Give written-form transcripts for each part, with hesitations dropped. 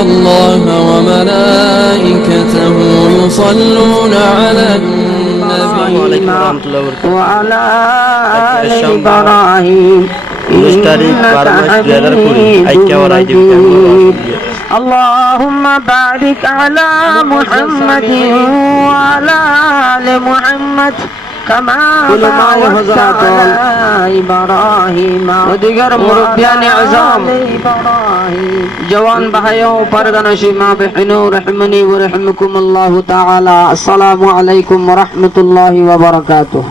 الله وملائكته يصلون على النبي وعلى آل إبراهيم إنك حميد مجيد اللهم بارك على محمد وعلى آل محمد كما باركت على إبراهيم وديگر مربيان عظام جوان بحيو پرگنشی ما بحنو رحمني ورحمكم الله تعالى السلام عليكم ورحمة الله وبركاته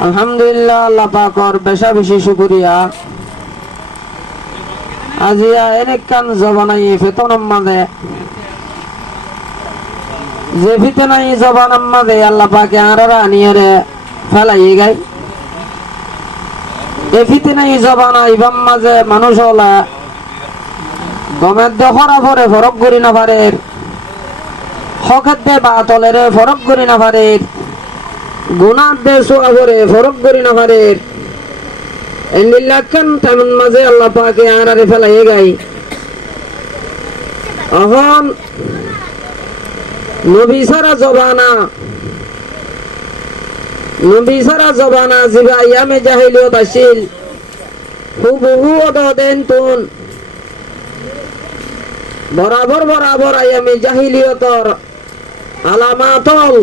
আলহামদুলিল্লাহ আল্লাহ পাকের বেশা বেশি শুকরিয়া আজিয়া এনেকান জবানাই ফেতনম মাঝে যে ফিতনাই জবানম মাঝে আল্লাহ পাকে আরারা আনিয়ারে ফেলাই গাই এ ফিতনাই জবানা ইবাম মাঝে মানুষ হলা গমের দে খরা পরে ফরক করি না পারে হকের দে বাতলের ফরক করি না পারে গুনাহ দে সোয়া করে ফরক করি না পারে এন্ডিল্লাকান তামন মাঝে আল্লাহ পাকে আরারে ফেলাই গাই এখন নবী সারা জবানা জিবা ইয়ামে জাহিলিয়ত আসিল হুবহু ওদেন তুন বরাবর ইয়ামে জাহিলিয়তর আলামাতল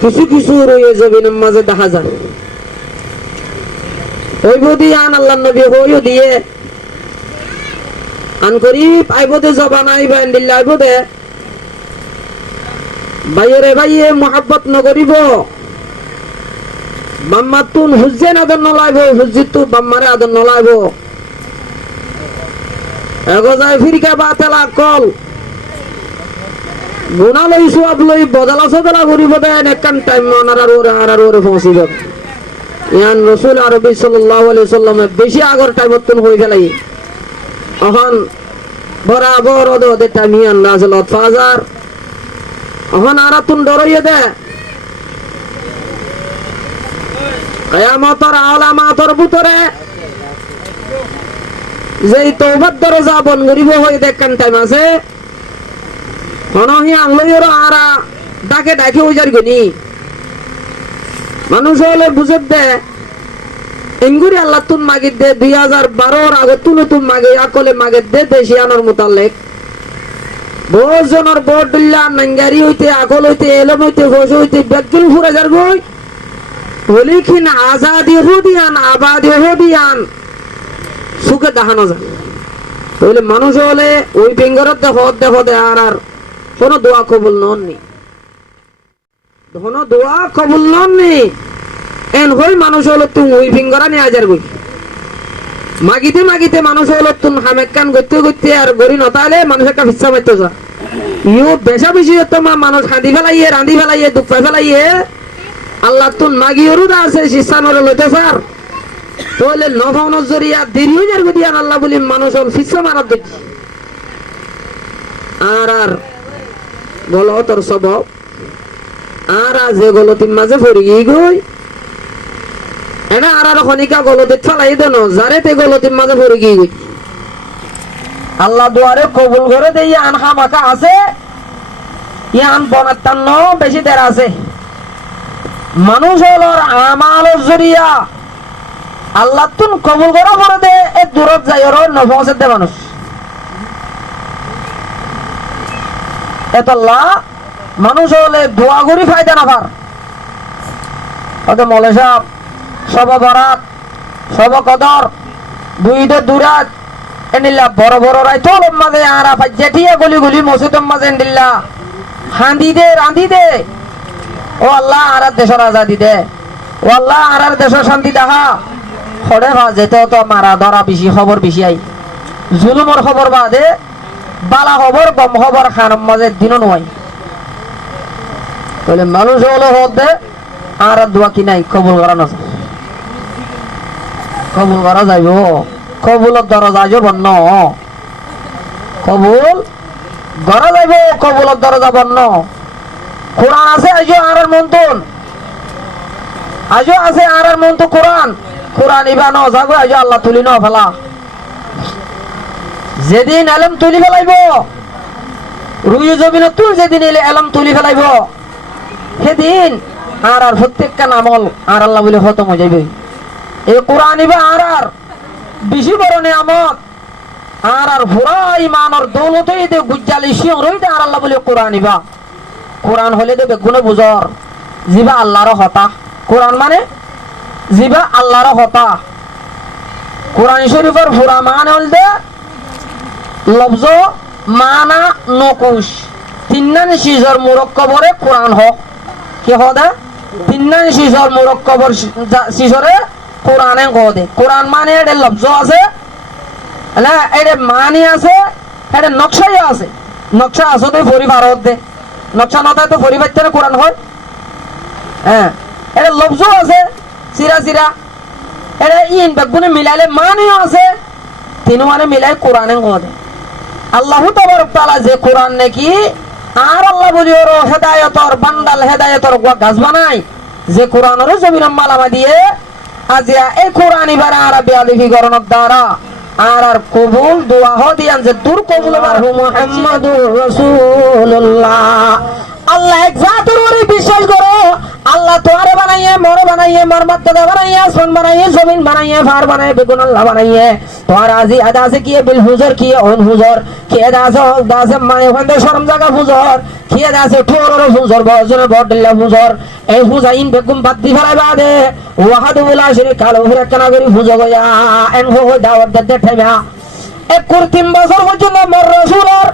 কিছু কিছু রয়ে জমিনের মাঝে দেখা যায় ওই বুদি আন আল্লাহ নবী হইও দিয়ে আন করিব আইবদে জবানা আইবা এন্ডিল্লা আইবদে ভাইয়ে মোহাব্বত নকরিব বাম্মাতুন হুজ্জেন আদর নলাইব হুজ্জিতু বাম্মারে আদর নলাইব এগজায় ফিরিকা বা তেলা কল গুণা লই সব লই বদলা সদলা করিব দেন একখান টাইম আনার ওরে পৌঁছিব ইয়ান রাসূল আরবি সাল্লাল্লাহু আলাইহি সাল্লামে বেশি আগর টাইমতন হই গেলাই এখন বরাবর ওদের টাইম ইয়ান নাজলত ফাজার এখন আরা তুন ডরাইয়ে দে কিয়ামতের আলামাতের ভিতরে যেই তওবার দরজা বন্ধ করিব হই দেখেন টাইম আছে হনহি আংলইর আরা ডাকে ওই যার গনি মানুষ হলে বুঝে দে ইঙ্গুরি আল্লাহ তুন মাগি দে 2012 এর আগে তুন মাগে আকলে মাগে দে দেশিয়ানোর মুতাল্লিক বহুজনের বড়দুল্লা নাঙ্গারি হইতে আকল হইতে এলম হইতে হোস হইতে বেগিল ফুরে যার গই হলিখিন আজাদি হুদিয়ান আবাদি হুদিয়ান সুখে দেখানো যায় তাহলে মানুষ হলে ওই বেঙ্গরত দেখো দে আর কোনো দোয়া কবুল নননি এন হই মানুষ হলো তুমি ওই ফিঙ্গরা নিয়ে আজার গই মাগিতে মানুষ হলো তুমি হামেকান গইতে আর গড়ি নতালে মানুষ একটা ফিসা মারতে যা ইউ বেশা বেশি তোমার মানুষ রাঁধি ফেলাইয়ে দুঃখ ফেলাইয়ে আল্লাহ তুন মাগিওরও আছে শিষ্যানোর লইতে স্যার তাহলে নফাউনের জরিয়া দেরি হয়ে যার গদিয়ান আল্লাহ বলি মানুষ হল ফিসা মারার দেখি আর গলতর স্বভাব আর যে গলতির মাঝে পড়ি গই এনা আর খনিকা গলতির ফেলাই দেন যারে তে গলতির মাঝে পড়ি গই আল্লাহ দুয়ারে কবুল করে দেই আন হামাকা আছে ইয়ান বনাতান্ন বেশি দের আছে মানুষ হলোর আমালের জরিয়া আল্লাহ তুন কবুল করা পরে দে এ দূরত যাই ওর নফসে দে মানুষ এতলা মানুষ হলে দোয়া করি ফায়দা না পার ওতে মলে সাহেব সব বরাত সব কদর দুইটা দুরাত এনিল্লা বড় রাইতল মাঝে আরা ফাজ্জাটিয়া গলি মসজিদের মাঝে এন্ডিল্লা রাঁধি দে ও আল্লাহ আরার দেশের আজাদি দে ও আল্লাহ আরার দেশের শান্তি দেখা খড়ে ভা যেতে তো মারা ধরা বেশি খবর বেশি আই জুলুমর খবর বাদে বালা খবর গম খবর খানম মাঝে দিনও নয় তাহলে মানুষ হলো হতে আর দোয়া কি নাই কবুল করা না কবুল করা যাইব কবুলের দরজা যাইব বন্ন কবুল করা যাইব কবুলের দরজা বন্ন কোরআন আছে আজও আছে আর কোরআন ইবা ন যাগো আজও আল্লাহ তুলি ন ফেলা যেদিন এলম তুলি ফেলাইব, রুই জমিনে তুই যেদিন এলে এলম তুলি ফেলাইব, সেদিন আর প্রত্যেকটা আমল আর আল্লাহ বলে খতম হয়ে যাবে। এই কোরআন ইবা আর বেশি বড় নিয়ামত, আর পুরা ইমানের দৌলতেই দে গুজ্জালি শিয়ং রইতে আর আল্লাহ বলে কোরআন ইবা। কোরআন হলে দে বেগুনে বুঝর জিবা আল্লাহর হতা। কোরআন মানে জিবা আল্লাহর হতা। কোরআন শরীফের পুরা মান হল দে লফজ মানা নকুশ তিন্নান সিজর মুরক্কবরে কোরআন হক কি হদা তিন্নান সিজর মুরক্কবর সিজরে কোরআনে গদে। কোরআন মানে এর লফজ আছে না, এর মানি আছে, এর নকশাই আছে। নকশা আছে তো পরিবার দে, নকশা নতায় তো পরিবার কোরআন হয়। হ্যাঁ, এর লফজ আছে সিরা সিরা, এর ইন বেগুনে মিলাইলে মানিও আছে, তিন মানে মিলাই কোরআনে গদে। আল্লাহ তাবারক তাআলা যে কোরআন নাকি আর আল্লাহ বলি ওর হেদায়েতর বান্ডাল হেদায়েতর গাছ বানাই, যে কোরআনের জমিন মালামা দিয়ে আজিয়া এই কোরআন এবার আরবি আলিফীকরণের দ্বারা আর কবুল দোয়া দিয়ান যে দূর কবুল মুহাম্মাদুর রাসূলুল্লাহ। আল্লাহ এক জাতের উপরে বিশ্বাস করো। আল্লাহ তোরে বানাইয়ে, মোর বানাইয়ে, মোর মাত্তা বানাইয়ে, আসমান বানাইয়ে, জমিন বানাইয়ে, ফার বানাইয়ে, বেগুন আল্লাহ বানাইয়ে। তোর আজি আদা আছে কি বিল হুজুর কি অন হুজুর কি আদা আছে হকদা আছে মানে ওখানে শরম জায়গা হুজুর কি আদা আছে ঠোরর হুজুর বজনে বড়লা হুজুর। এই হুজাইন বেগুন বাদ দি ফেলাই বাদে ওয়াহাদু লা শারীকা লাহু রাকানা করি হুজুর গয়া এন হো দাওয়াত দে ঠেমা এক কৃত্রিম বছর পর্যন্ত মোর রাসূলের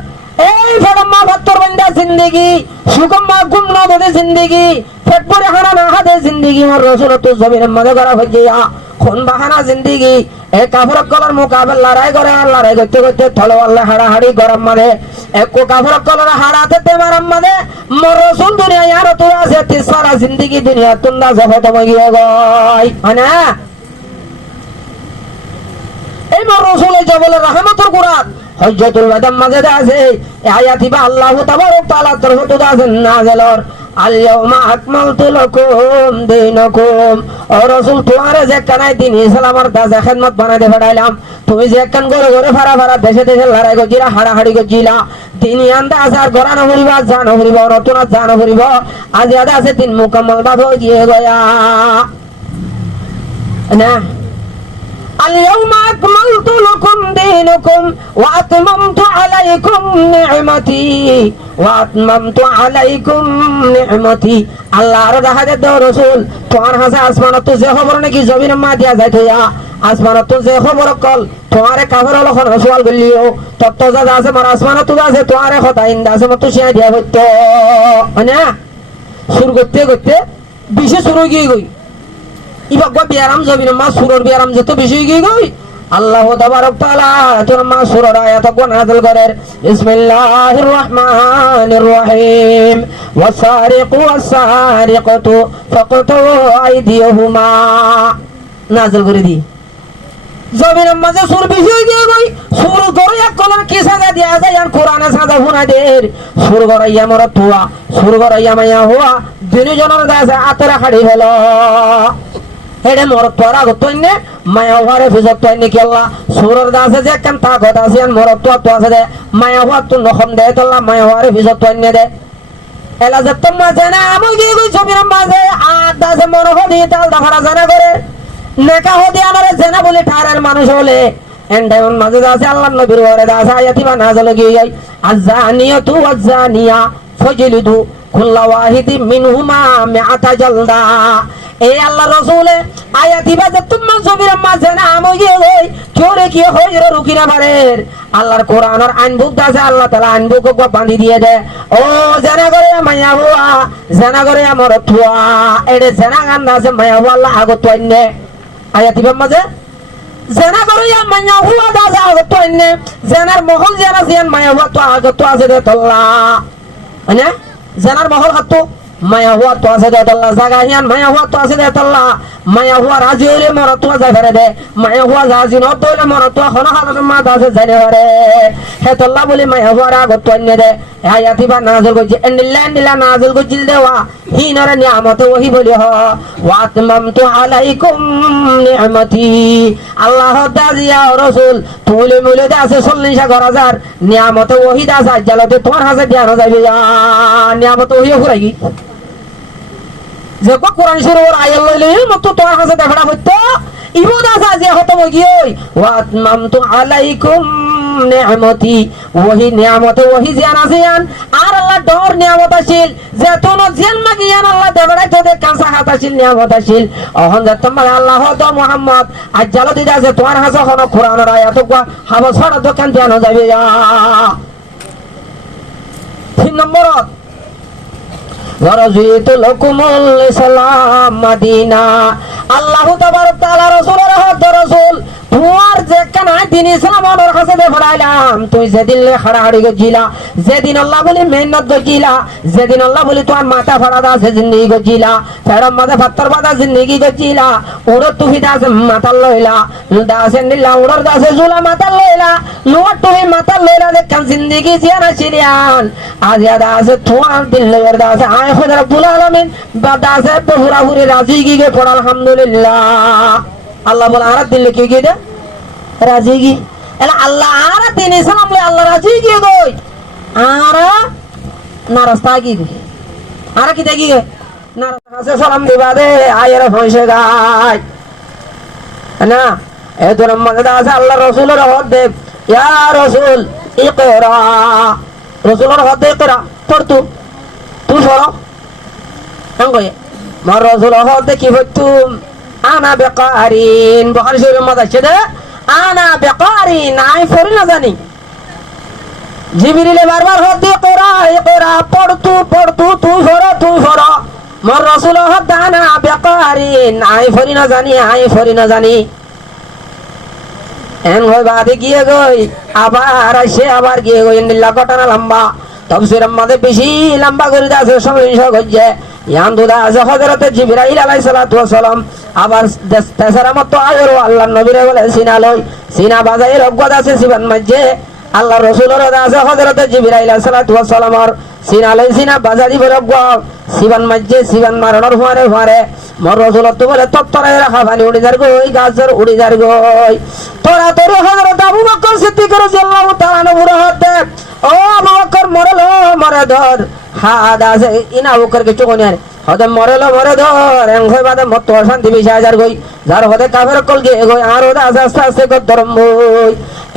এই ফরমা বাত্তর বন্দা জিন্দেগি সুগম্মা গুমনা দে জিন্দেগি ফেটপুরে হানা না হাদে জিন্দেগি মোর রাসূল তো জমিনের মধ্যে করা হইয়া খুন বাহানা জিন্দেগি এক কাফরক কলার মোকাবেলা লড়াই করে, লড়াই করতে করতে তলোয়ার হাড়াহাড়ি গরম মানে এক কাফরক কলার হাড়াতে তেমারাম মানে মোর রাসূল দুনিয়া আর তো আছে তিসারা জিন্দেগি দুনিয়া তুন্দা জগত মগিয়ে গয় মানে এই মোর রাসূল জবল রহমতুল কুরআন হজ্জাতুল ওয়াদাম মাঝে আছে আয়াতিবা আল্লাহ তাবারক তাআলা তরফ থেকে আছে নাযিলর আল-ইয়াউমা আকমালতু লাকুম দীনাকুম। ও রাসূল তোমারে যে কানাই দিন ইসলামের দাজা খিদমত বানাইতে পাঠাইলাম, তুমি যে কান করে করে ফারা ফারা দেশে দেশে লড়াই গজিরা হাড়াহাড়ি গজিলা দিন ইয়ান্দা আসার গরা না হরিবা জানো হরিবা নতুন জানো হরিবা আজ আদা আছে দিন মুকম্মল বাদ হয়ে গিয়ে গয়া না। اليوم أكملت لكم دينكم وأتممت عليكم نعمتي وأتممت عليكم نعمتي। আল্লাহর রাহাতে দাও রাসূল তোমার হাসে আসমানত যে খবর নাকি জমিনের মা দিয়া যাইতো ইয়া আসমানত যে খবর কল তোমারে কাফের হলো কোন সওয়াল গলিও তত্ত্ব যা আছে মার আসমানত আছে তোমারে কথা ইন্দা আছে মত শিয়া দিয়া হইতো না। শুরু করতে করতে বিশেষ শুরু গিয়ে গই ইবাগবা বিয়ারাম জমিনের মা সুরর বিয়ারাম যত বেশি গিয়ে গই আল্লাহ তাবারক তাআলা তোর মা সূরার আয়াত কোন নাযিল করেন বিসমিল্লাহির রহমানির রহিম ওয়াসারিকু ওয়াসারিকাতু ফাকতু আইদিয়াহুমা নাযিল করে দি জমিনের মাঝে সুর বেশি গিয়ে গই সুর গড়াইয়া কোলার কি সাজা দেয়া যায় আর কোরআনে সাজা শোনা দের সুর গড়াইয়া মর তুয়া সুর গড়াইয়া মাইয়া হুয়া দুইজনের দাসে আতরা খাড়ি হলো হেডে মর তোরা গতনে মায়া হওয়ারে ফিজত তো নে কেলা সুরর দাসে যে কান তা গত আছে মর তো আছে দে মায়া হওয়া তো নখম দে তোলা মায়া হওয়ারে ফিজত তো নে দে এলা যে তোমা জানা আমি গিয়ে গই ছবির মাঝে আট দাসে মর হদি তাল দাফারা জানা করে নেকা হদি আমারে জানা বলে ঠারের মানুষ হলে এন্ডায়ন মাঝে আছে আল্লাহর নবীর ওরে দাস আয়াতি বা নাযিল গিয়ে আযানিয়াতু ওয়াযানিয়া ফাজলিদু কুল্লা ওয়াহিদি মিনহুমা মিআতা জালদা। এই আল্লাহ রাসূলে আয়াতি বাজে তোমার জমির মাঝে না আমি গিয়ে গই চোরে কি হইর রুকিনা বারের আল্লাহর কোরআনের আইন বুক দাসে আল্লাহ তাআলা আইন বুক বাঁধি দিয়ে দে ও জানা করে মাইয়া হুয়া জানা করে আমার তুয়া এডে জানা গান দাসে মাইয়া হুয়া আল্লাহ আগত আইনে আয়াতি মাঝে জানা করে মাইয়া হুয়া দাসে আগত আইনে জানার মহল জানা জিয়ান মাইয়া হুয়া তো আগত আছে দে তোল্লা মানে জানার মহল হাতু মায়া হওয়া তো আছে দেতল্লা জাগা হিয়ান মায়া হওয়া তো আছে দেতল্লা মায়া হওয়া রাজি হইলে মরত তো যাই ফেরে দে মায়া হওয়া জাজি নত হইলে মরত তো হন হাজার মাত আছে জানে হরে হেতল্লা বলি মায়া হওয়ার আগত তো আন্য দে আয়াতি বা নাজল গজি এন্ডিলা নাজল গজিল দেওয়া হিনরে নিয়ামত ওহি বলি হ ওয়াতমামতু আলাইকুম নিয়ামতি আল্লাহ দাজিয়া রাসূল তুলে মুলে দে আছে 40,000 নিয়ামত ওহি দাস আজ্জালতে তোমার হাতে ধ্যান যাবে নিয়ামত ওহি ফুরাই যে কোরআন শরীফের আয়াত লইলে মত তোমার কাছে দেখা হইতো ইবুদ আছে যে হতো গিয়ে ওয়াতমামতু আলাইকুম নিয়ামতি ওহি নিয়ামত ওহি জান আছেন আর আল্লাহ ডর নিয়ামত আছিল যে তোনো জেল মাগিয়ান আল্লাহ দেবড়াই তো দে কাঁসা হাত আছিল নিয়ামত আছিল অহন যে তোমার আল্লাহ তো মুহাম্মদ আজ্জাল দিদা যে তোমার কাছে কোন কোরআনের আয়াত কো হাবা ছড়া তো কেন ধ্যান যাবে 3 নম্বরত ওয়ারাজিতু লাকুমুল ইসলাম মাদিনা আল্লাহ তাবারক তাআলা রাসূলের হক রাসূল তোমার যে কানা দিন ইসলাম আমার কাছে দে ফড়াইলাম তুই যেদিন লে খাড়াড়ি গজিলা যেদিন আল্লাহ বলি মেহনত গজিলা যেদিন আল্লাহ বলি তোমার মাথা ফাড়া দা সে জিন্দেগি গজিলা ফেরম মাথা ফাত্তর বাদা জিন্দেগি গজিলা ওর তুই দাস মাথা লইলা দাসে নিলা ওর দাসে জুলা মাথা লইলা লোট তুই মাথা লইলা দে কান জিন্দেগি জিয়ানা ছিলিয়ান আজ ইয়াদা আছে তোমার দিল লইর দাস আয় খোদা রব্বুল আলামিন বাদাসে পুরা পুরি রাজি গিয়ে পড় আলহামদুলিল্লাহ আল্লাহ বলে আর দিল কি গিয়ে দে রাজি গি এলা আল্লাহ আর দিন ইসলাম লে আল্লাহ রাজি গিয়ে গই আর না রাস্তা কি দি আর কি দেখি গে না রাস্তা সালাম দিবা দে আয়ের পয়সা গায় না এ তোর মধ্যে আছে আল্লাহ রাসূলের হক দে ইয়া রাসূল ইকরা রাসূলের হক দে ইকরা পড় তুই পড়ো আঙ্গয়ে মার রাসূলের হক দে কি হতুম আনা বেকারিন বুখারী শরীফের মধ্যে আছে দে আনা বেকারিন আই ফরি না জানি জিবরিলে বারবার হতে ইকরা পড় তুই ফড় মোর রাসূল হদ আনা বেকারিন আই ফরি না জানি এন হয় বাদে গিয়ে গই আবার আসে আবার গিয়ে গই নিল্লা ঘটনা লম্বা তাফসীরের মধ্যে বেশি লম্বা করে দাসে সময় গজে ইয়ান দুদা আছে হযরত জিবরাইল আলাইহিস সালাতু ওয়াস সালাম আবার তেসারা মত আয়র আল্লাহর নবীরে বলে সিনা বাজাই রগদ আছে সিবান মাঝে আল্লাহ রাসূলের আছে হযরত জিবরাইল আলাইহিস সালাতু ওয়াস সালামর সিনা বাজারি রগদ সিবান মাঝে সিবান মারণর ফারে মোর রাসূল তো বলে তত্তরায় রাখা পানি উড়ি যার গই গাজর উড়ি যার গই তোরা তোর হযরত আবু বকর সিদ্দিক রাদিয়াল্লাহু তাআলা নবুর হতে ও আবু বকর মরে ধর হাদা আছে ইনা আবু বকর কে চোখনে হতে মরে ধর এং হই বাদে মত শান্তি বিশা যার গই যার হতে কাফের কল গে গই আর ওদা আস্তে আস্তে কত ধর্ম বই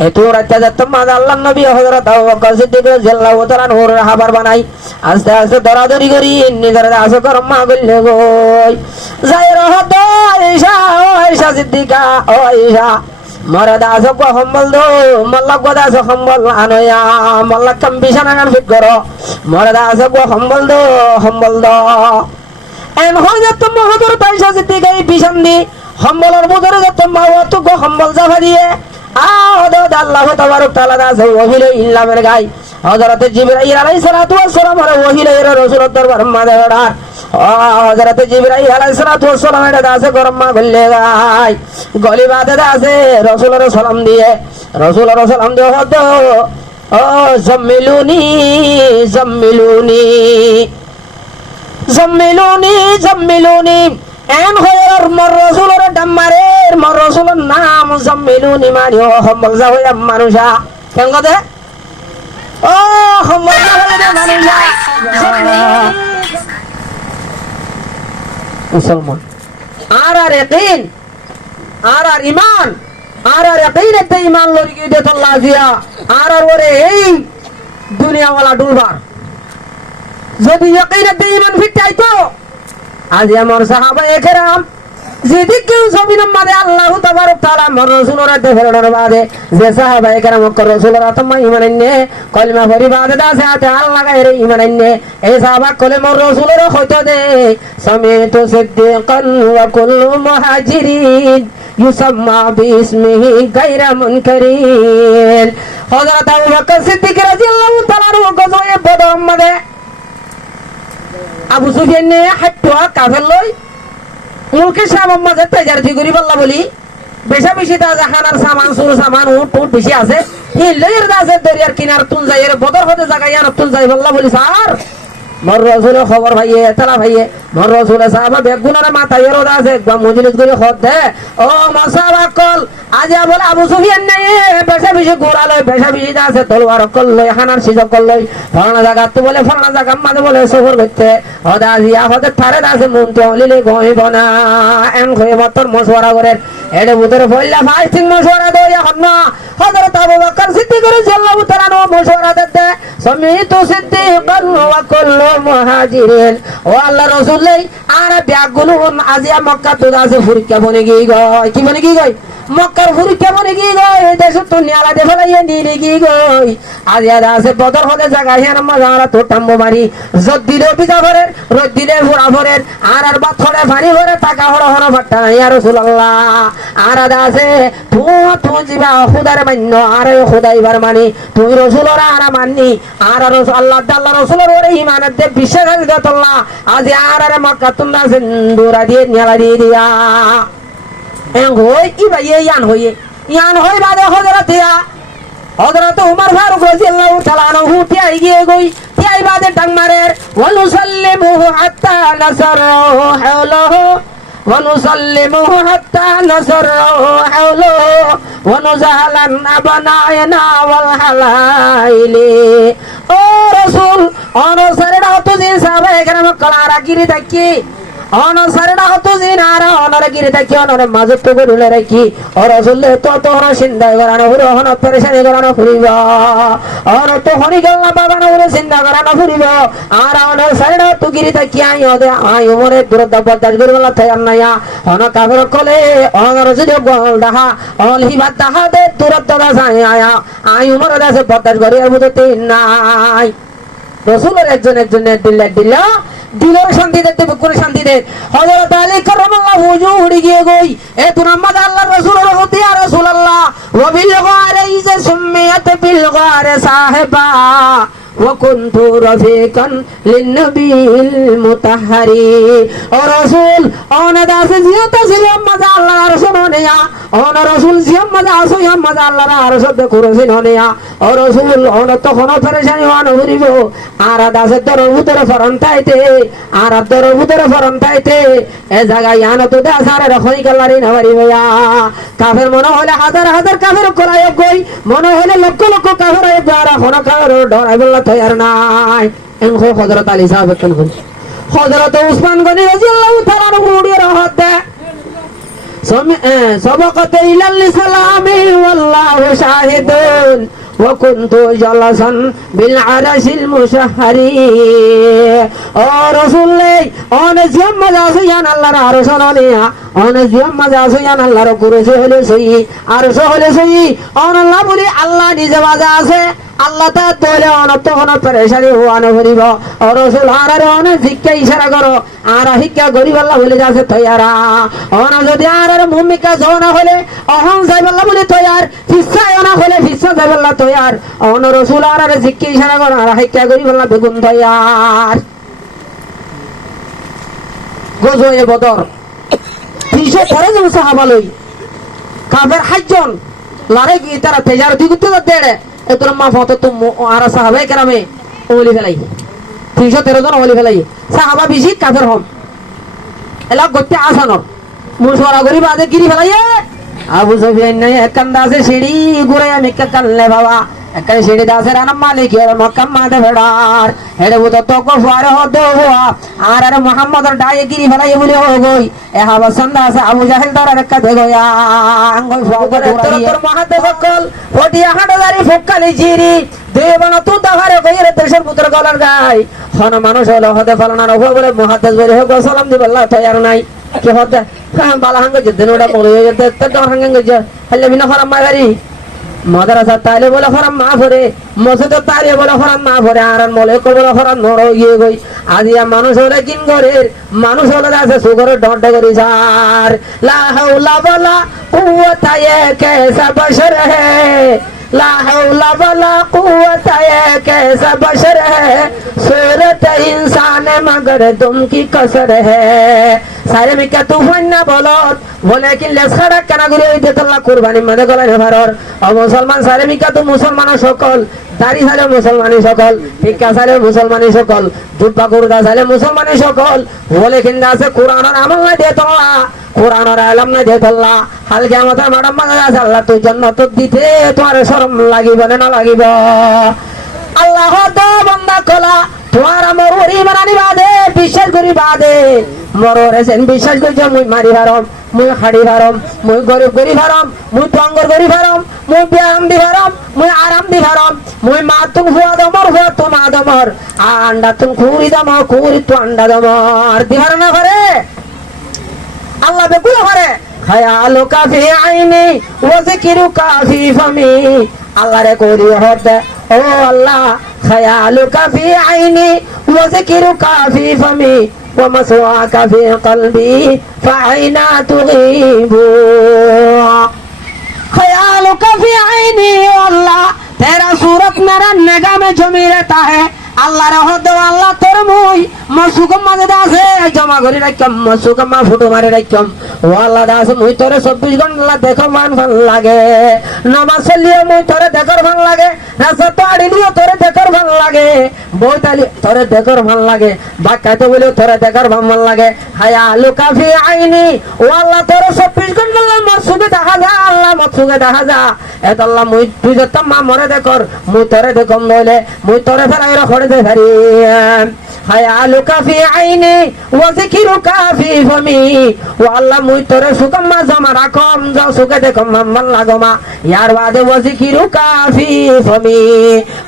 এত রাতে যত মাদ আল্লাহর নবী হযরত আবু বকর সিদ্দিক রাদিয়াল্লাহু তাআলা নূর হাবার বানাই আস্তে আস্তে দরাদরি করি নিজের দাস করম গইলে গই যাই রহত আয়েশা সিদ্দিকা ও আয়েশা মরে দাস কো সম্বল দো মল্লা কো দাস সম্বল আনয়া মল্লা কম বিছানা গান ফিট করো মরে দাস কো সম্বল দো এন হই যত হযরত আয়েশা সিদ্দিকা এই বিছান দি সম্বলের বুদরে যত মাওয়া তো কো সম্বল জাফা দিয়ে আল্লাহ তাবারক তাআলা দাস ওহিলে ইল্লামের গায় হযরত জিবরাইল আলাইহিস সালাতু ওয়াস সালাম আর ওহিলে রাসূলের দরবার মাঝে ওড়া হযরত জিবরাইল আলাইহিস সালাতু ওয়াস সালাম এর দাসে গরম মা গলে গায় গলি বাদে দাসে রাসূলের সালাম দিয়ে হতো ও জাম্মিলুনি এন হয়র মোর রাসূলের ডাম্মারে মোর রাসূলের নাম জাম্মিলুনি মারি ও হম্বল যা হইয়া মানুষা কেন গদে ও হম্বল যা হইয়া মানুষা মুসলমান আর ইয়াকিন আর ঈমান আর ইয়াকিন তে ঈমান লরি কি দে আল্লাহ জিয়া আর ওরে এই দুনিয়া ওয়ালা ডুলবার যদি ইয়াকিন তে ঈমান ফিটাইতো আজ আমার সাহাবায়ে কেরাম যদি কেউ জমিনের মাঝে আল্লাহ তাবারক তাআলা মোর রাসূলের দেফেরনের বাদে যে সাহাবায়ে কেরাম কর রাসূলের আত্মা ঈমান আননে কলমা পড়ি বাদে দাসে আতে আল্লাহ গায়রে ঈমান আননে এই সাহাবা কলে মোর রাসূলের হইতো দে সামিতু সিদ্দিকান ওয়া কুল্লু মুহাজিরিন ইউসাম্মা বিইসমিহি গায়রা মুনকারিন হযরত আবু বকর সিদ্দিক রাদিয়াল্লাহু তাআলা গজওয়ে বদর মধ্যে আবু সুফিয়ান নে হাট্টুয়া কাফের লই মুলকে সামাম মাঝে তেজারতি করি বললা বলি বেশা বেশি তাজা খানার সামান সুর সামান উট উট বেশি আছে হিলের দাসের দরিয়ার কিনার তুন যাই এর বদর হতে জায়গা ইয়ান তুন যাই বললা বলি স্যার মর রসুলে খবর ভাইয়ে তালা ভাইয়ে মর রসুলে সাহাবা বেগুনার মাথা এর ওদা আছে একবার মজলিস করে খদ দে ও মাসাবা কল আজ বলে আবু সুফিয়ান নাই বেশা বেশি ঘোড়া লই বেশা বেশি আছে তলোয়ার কল লই হানার সিজক কল লই ফলানা জায়গা তো বলে ফলানা জায়গা মাঝে বলে সফর করতে হদা জিয়া হতে থারে আছে মন তো লিলে গইব না এম খয়ে মতর মশওয়ারা করে এডে ভিতরে বললা ভাই ঠিক মশওয়ারা দই এখন না হযরত আবু বকর সিদ্দিক রাদিয়াল্লাহু তাআলা নো মশওয়ারা দেতে সমিতু সিদ্দিকান ওয়া কুল্লু মুহাজিরিন ও আল্লাহ রাসূল আর ব্যাগুলো আজিয়া মক্কা তো আছে ফুরকা বনে গই গয় কি বনে গই গয় মক্কার ফুরকা বনে গই গয় দেশ তো নিয়ালা দে ফলাইয়ে নিলে গই গই আজিয়া আছে বদর হলে জায়গা হেন মাজারা তো টাম্বো মারি জদ্দিলে বিজা ভরে রদ্দিলে ফুরা ভরে আর বাথরে পানি ভরে টাকা হড় হড় ফাটা ইয়া রাসূলুল্লাহ আর আছে তু জিবা খুদার মান্য আর খুদাইবার মানি তুই রাসূলের আর মাননি আর রাসূল আল্লাহ আল্লাহ রাসূলের ওরে ঈমানের দে বিশ্বাস আল্লাহ আজ আর মক্কা তোমরা সিন্দুরা দিয়ে নিয়ালা দিয়ে দিয়া এং হই কি ভাই ইয়ান হই বাদে হযরত উমর ফারুক রাদিয়াল্লাহু তাআলা আনহু তিয়াই গিয়ে গই তিয়াই বাদে টাং মারের ওয়া নুসাল্লিমুহু হাত্তা নাসারহু হাওলাহু ونسلمه حتى نصره حوله ونزهلا أبنائنا والحلائل ও রসুল অনসারেরা হতো যে সাহাবা এখানে কলারা গিরি থাকি অনসারেরা হতো যে নারা অনরে গিরি থাকি অনরে মাঝে তো গরুলে রাখি ও রসুল তো তো হন চিন্তা করানো হলো হন পেরেশানি করানো ফুরিব অন তো হনি গেল বাবা না হলো চিন্তা করানো ফুরিব আর অনসারেরা তো গিরি থাকি আই ওদে আই ওমরে দুরদা বদাজ গরুলা তৈয়ার নাইয়া অন কাফের কলে অনর যদি গোল দাহা অল হিবাত দাহা দে দুরদা যায় আয়া আই ওমরে দাসে বদাজ গরি আর বুঝতে নাই রসুলের একজনের দিলের শান্তি দিতে কোন শান্তি দে হযরত আলী কারামাল্লাহু ওয়াজহু উড়ে গিয়ে গই এ তুনাম্মাদ আল্লাহর রাসূলের হতে ইয়া রাসূলুল্লাহ ওয়া বিল গারে ইজা সুমিয়াত বিল গারে সাহিবা وكنت رفيقا للنبي المطهر اور رسول اون داس زیادہ سلام مزا اللہ رسول نیا اون رسول سلام مزا اسو یم مزا اللہ رسول دے کرسین نیا اور رسول اون تو خنا پریشانی وان ہریبو আর দাসে তোর উদর ফরন্তাইতে আর তোর উদর ফরন্তাইতে এ জায়গা ইয়ান তো দাসারে রখই গলারি নবরি ভাইয়া কাফের মনে হলে হাজার হাজার কাফের কোলায় গই মনে হলে লক্ষ লক্ষ কাফের যারা হনা কাফের ডরাই বললা তৈয়ার নাই এন হযরত আলী সাহেব কেন হযরত উসমান গনি রাদিয়াল্লাহু তাআলা নুড়ি রহত দে সবকত ইলাল ইসলামি ওয়াল্লাহু শাহিদুন وكنت جلسا بالعرش المشهر او رسول الله اون زيم مجاسيان الله عرش نيا اون زيم مجاسيان الله কুরসি হলে সই আরশ হলে সই اون الله বলি আল্লাহ নিজে বাজা আছে আল্লাহ তা তোলে অনত কোন পরেশানি হওয়ানো করিব ও রাসূল আরারে অনে শিক্ষা ইশারা করো আর শিক্ষা গরিব আল্লাহ বলে যাচ্ছে তৈয়ারা অন যদি আরারে ভূমিকা জনা হলে অহং যাইব আল্লাহ বলে তৈয়ার ফিসা না হলে ফিসা যাইব আল্লাহ তৈয়ার অন রাসূল আরারে শিক্ষা ইশারা করো আর শিক্ষা গরিব আল্লাহ বেগুন তৈয়ার গজয়ে বদর 313 জন সাহাবা লই কাফের হাজ্জন লারে কি তারা তেজারতি করতে দেড়ে এতর মা ফত তুম আর সাহাবা کرامে ওলি ফেলাই 313 জন ওলি ফেলাই সাহাবা বেশি কাফের হম এলা গতে আসানো মুশওয়ারা করি বাদে গিরি ফেলাই আবু সুফিয়ান নাই একান্দা আছে সিঁড়ি ঘুরে আমি কাল্লে বাবা একাই সিঁড়ি দাসের আনাম মালিক এর মক্কা মাদে ফেড়ার হেডে বুত তো কো ফারে হদে হুয়া আর আর মুহাম্মদর ডায়ে গিরি ফেলাই বলে হো গই এ হাবা সন্দা আছে আবু জাহেল দর একটা দে গয়া আঙ্গই ফাগরে তোর মহাদে সকল ওটিয়া হাডদারি ফকালি জিরি দেবন তু দাহারে গইরে দেশের পুত্র গলার গায় হন মানুষ হলো হদে ফলনা রহ বলে মুহাদ্দিস বলে হো সালাম দিব আল্লাহ তৈয়ার নাই কি হদে বালা হাঙ্গ যেদিন ওটা বলে যেতে তো হাঙ্গ যে হলে বিনা ফরাম মারি মাদ্রাসা তাইলে বলে ফরাম মা ভরে মসজিদ তাইলে বলে ফরাম মা ভরে আর মলে কো বলে ফরাম নর গিয়ে গই আজিয়া মানুষ হলে কিন করে মানুষ হলে আছে সুগরে ডডে করি যার লা হাওলা ওয়ালা কুওয়াতা ইয়া কাসা বশর হে ला हौला वला कुव्वता ये कैसा बशर है सूरत इंसान मगर तुम की कसर है सारे मिका तूफान ना बोলত বলে কি লেছাড়া কেনা করে ওই দেতলা কুরবানি মানে গলায় নেভারর ও মুসলমান সারে মিকা তো মুসলমান সকল দাড়ি সালে মুসলমানি সকল ভিক্ষা সালে মুসলমানি সকল জুব্বা কুরদা সালে মুসলমানি সকল বলে কিনা আছে কোরআনের আমল না দেতলা কোরআনের আলম না দেতলা হাল কিয়ামতের মাডাম মাঝে আছে আল্লাহ তুই জান্নাত দিতে তোমার শরম লাগিব না লাগিব আল্লাহ তো বান্দা কলা তোমার আমার ওরি মানানি বাদে বিশ্বাস করি বাদে মররে সেন বিশ্বাস করি যে মুই মারি ভারম মুই হাড়ি ভারম মুই গরিব গরি ভারম মুই টঙ্গর গরি ভারম মুই ব্যায়াম দি ভারম মুই আরাম দি ভারম মুই মা তুম হুয়া দমর হুয়া তো মা দমর আন্ডা তুম খুরি দমর খুরি তো আন্ডা দমর দি ভার না করে আল্লাহ বেকুল করে খায়ালু কাফি আইনি ওয়া যিকরু কাফি ফামি আল্লাহ রে করি হতে ও আল্লাহ খায়ালু কাফি আইনি ওয়া যিকরু কাফি ফামি ومسواك في قلبي فعينا تغيب خيالك في عيني والله तेरा सूरत मेरा निगाह में जमी रहता है আল্লাহ রহমত আল্লাহ তোর মুই মসুকম মাঝে দাসে জমা করে রাখম মসুকম মা ফুটো মারে রাখম ও আল্লাহ দাস মুই তোরে 24 ঘন্টা দেখো মান ভাল লাগে নামাজ চলিও মুই তোরে দেখর ভাল লাগে রাস্তা তো আড়িলিও তোরে দেখর ভাল লাগে বইতালি তোরে দেখর ভাল লাগে বাক্কাতে বলিও তোরে দেখর ভাল লাগে হায়া লুকা ফি আইনি ও আল্লাহ তোরে 24 ঘন্টা মসুকে দেখা যা আল্লাহ মসুকে দেখা যা এত আল্লাহ মুই তুই যত মা মরে দেখর মুই তোরে দেখম নইলে মুই তোরে ফেরাই রাখড়ে خيالك في عيني وذكرك في فمي والله মুই তোরে সুকম মা জমা রাখম যাও সুকে দেখম মাম্মাল লাগমা ইয়ার বাদে وذكرك في فمي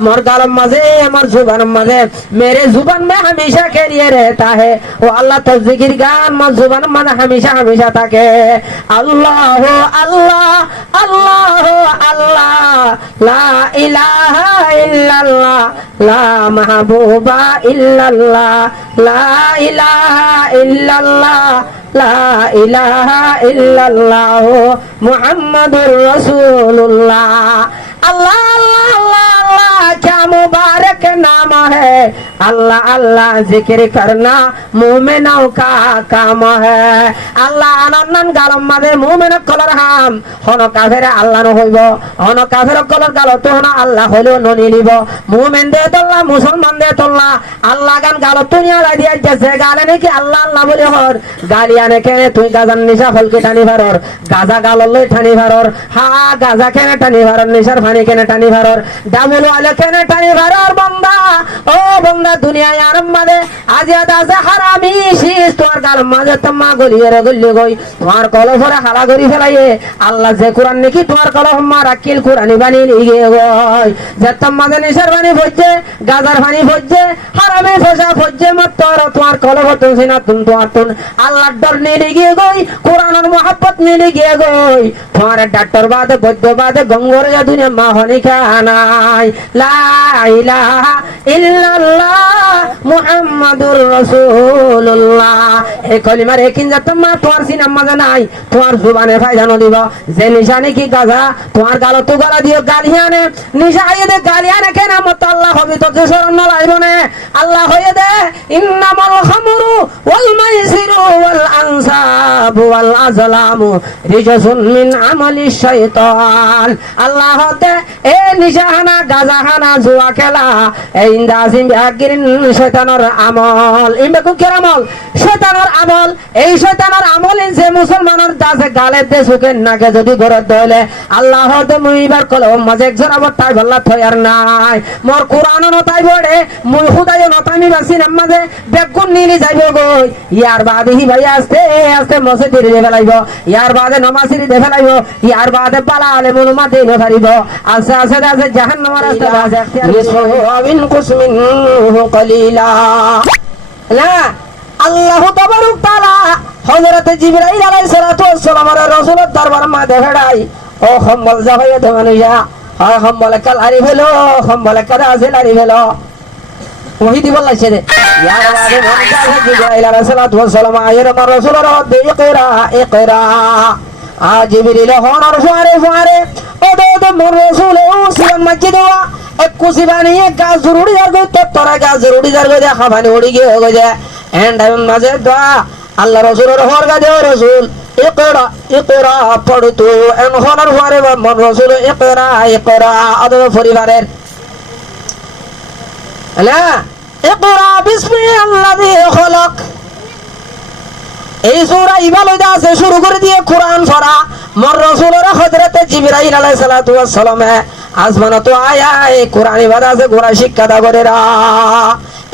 মোর গালম মাঝে মোর জুবান মাঝে मेरे जुबान में हमेशा के लिए रहता है वो अल्लाह तो जिक्र गान मोर जुबान में हमेशा हमेशा থাকে अल्लाह अल्लाह अल्लाह अल्लाह ला इलाहा इल्लल्लाह ला महबूबा इल्लल्लाह ला इलाहा इल्लल्लाह ला इलाहा इल्लल्लाह मुहम्मदुर रसूलुल्लाह अल्लाह अल्लाह अल्लाह अल्लाह क्या मुबारक नाम है अल्लाह अल्लाह जिक्र करना मुमिनों का काम है अल्लाह अनन्नन गालम मादे मुमिन कलर हाम हनो काफेरे अल्लाह न হইব হনো কাফের কলর গালো তো না আল্লাহ হলো ননি নিব মুমিন দে তোল্লা মুসলমান দে তোল্লা আল্লাহ গান গালো দুনিয়া লাই দিয়া যাচ্ছে গালে নাকি আল্লাহ আল্লাহ বলে হর গালিয়ানে কেনে তুই গাজান নিশা ফলকে টানি ভারর গাজা গালো লই টানি ভারর হা গাজা কেনে টানি ভারর নিশার পানি কেনে টানি ভারর দামুল আলে কেনে টানি ভারর বান্দা ও বান্দা দুনিয়ায় আরাম মাদে আজিয়াদ আছে হারামি শীষ তোমার গাল মাঝে তোমা গলিয়ে রে গলি গই তোমার কলফরে হালা করি ফেলাইয়ে আল্লাহ যে কোরআন নাকি তোমার কলফ মারা কিল কোরআনি বানি নিয়ে গই যে তোমাদের নিশার বানি ফজে গাজার বানি ফজে হারামে ফসা ফজে মাত্র তোমার কলফ তুমি না তুমি তোমার তুন আল্লাহর ডর নিয়ে গিয়ে গই কোরআনের মোহাব্বত নিয়ে গিয়ে গই তোমার ডাক্তার বাদে বৈদ্য বাদে গঙ্গরে যা দুনিয়া মা হনি খানাই লা ইলাহা ইল্লাল্লাহ মুহাম্মাদুর রাসূলুল্লাহ এই কলিমার একিন যা তোমার তোমার সিনা মজা নাই তোমার জবানে ফায়দা ন দিব যে নিশানে কি গাজা তোমার গালো তো গলা দিও গালিয়ানে নিশা আইয়ে দে গালিয়ানে কেন মত আল্লাহ হবে তো শরণ না লাইবনে আল্লাহ হয়ে দে ইন্নামাল খামরু ওয়াল মাইসিরু ওয়াল আনসাবু ওয়াল আজলামু রিজসুন মিন আমালি শাইতান আল্লাহ হতে এ নিশাহানা গাজাহানা জুয়া খেলা এই ইন্দাজিম বিহাগিরিন শয়তানের আমল ইমবে কোন আমল শয়তানের আমল এই শয়তানের আমল যে মুসলমানের দাসে গালে দে সুকে নাকে যদি গরত দলে আল্লাহ হতে মুইবার কলো মাঝে একজন আবার তাই ভাল্লা থয়ার নাই মোর কোরআনও নতাই বড়ে মুই খুদাই নতামি বাসিন মাঝে বেগুন নিলি যাইব গই ইয়ার বাদে হি ভাই আস্তে আস্তে মসজিদে রে ফেলাইব ইয়ার বাদে নমাজের দে ফেলাইব ইয়ার বাদে পালা আলে মুলমা দে ফেলাইব আস্তে আস্তে আস্তে জাহান্নামের রাস্তা বাজে ইখতিয়ার কুসমিন কলিলা লা আল্লাহ তাবারক তাআলা হযরত জিবরাইল আলাইহিস সালাতু ওয়াস সালামের রাসূলের দরবার মা দেখাই ও খম্বল জাহাইয়া দেমানিয়া আর খম্বল কাল আরি ফেলো খম্বল কাল আজিল আরি ফেলো ওহি দি বললাইছে রে ইয়া বাদে মনকা জিবরাইল আলাইহিস সালাতু ওয়াস সালাম আয়ের আমার রাসূলের দে ইকরা আ জিবরিল হনর ফারে ফারে ও দে মোর রাসূল মাঝে দেওয়া এক কুচি বানিয়ে গাছ জরুরি যার গই তোরা গাছ জরুরি যার গই দেখা পানি উড়ি গিয়ে হয়ে যায় এন্ড মাঝে দোয়া আল্লাহ রসুলের হরগা দেও রসুল ইকরা ইকরা পড়তো এন হনার পরে মন রসুল ইকরা ইকরা আদব পরিবারের আলা ইকরা বিসমি আল্লাযী খলাক এই সূরা ইবালয়দা আছে শুরু করে দিয়ে কোরআন পড়া মর রাসূলের হযরতে জিবরাইল আলাইহিস সালাতু ওয়াস সালাম আসমানে তো আয়া এই কোরআন ইবাদত আছে কোরআন শিক্ষা দা করে রা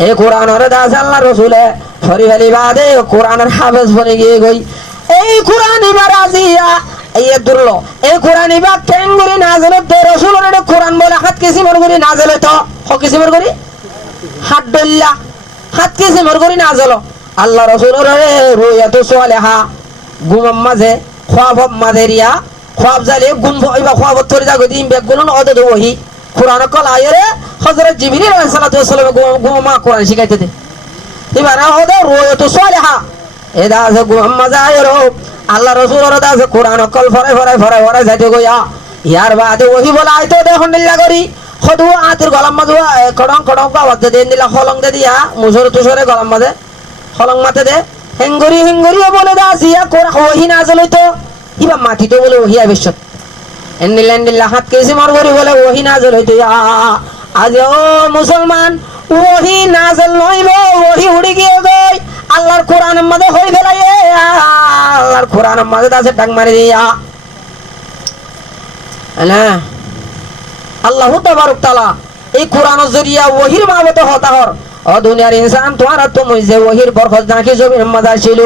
এই কোরআনের দাস আল্লাহ রাসূলে ফরিবালি বাদে কোরআনের হাফেজ বনে গিয়ে গই এই কোরআন ইবারাজিয়া এই দুরল এই কোরআন ইবাদ কেঙ্গুরি নাজেল তে রাসূলের কোরআন বলে হাত কিসিমর করি নাজেল তো হ কিসিমর করি হাত দল্লা হাত কিসিমর করি নাজেল আল্লাহ রসুলের রুয়াতু সালেহা গুম মাঝে খ্বাব মাদেরিয়া খ্বাব জালে গুম হইবা খ্বাব তরি জাগো দিন বেগুন অদদ ওহি কুরআন কল আয়ারে হযরত জিবরিল আলাইহিস সালাতু ওয়াস সালাম গুম মা কুরআন শিখাইতে দে এবার ওদের রুয়াতু সালেহা এদা আছে গুম মাঝে আয়ারো আল্লাহ রসুলের দাসে কুরআন কল ফরে যাইতে গয়া ইয়ার বাদে ওহি বলা আইতো দেখুন দিল্লা করি খদু আতির গলাম মাঝে কড়ং কড়ং আওয়াজ দেন দিলা খলং দে দিয়া মুসর তুসরে গলাম মাঝে খলং মাতে দে হেঙ্গরি বলে দাসিয়া কোর ওহি নাজল হইতো ইবা মাটি তো বলে ওহি আবিষ্যত এন্ডিল্লা হাত কেসি মারগরি বলে ওহি নাজল হইতো আজ ও মুসলমান ওহি নাজল নইব ওহি উড়ি গিয়ে গই আল্লাহর কোরআনের মধ্যে হই ফেলাইয়ে আল্লাহর কোরআনের মধ্যে দাসে ডাক মারি দিয়া না আল্লাহু তাবারক তাআলা এই কোরআনের জরিয়া ওহির মাবত হতাহর ও দুনিয়ার ইনসান তোরা তুমি যে ওহির বরকত নাকি জমিনের মাঝে ছিল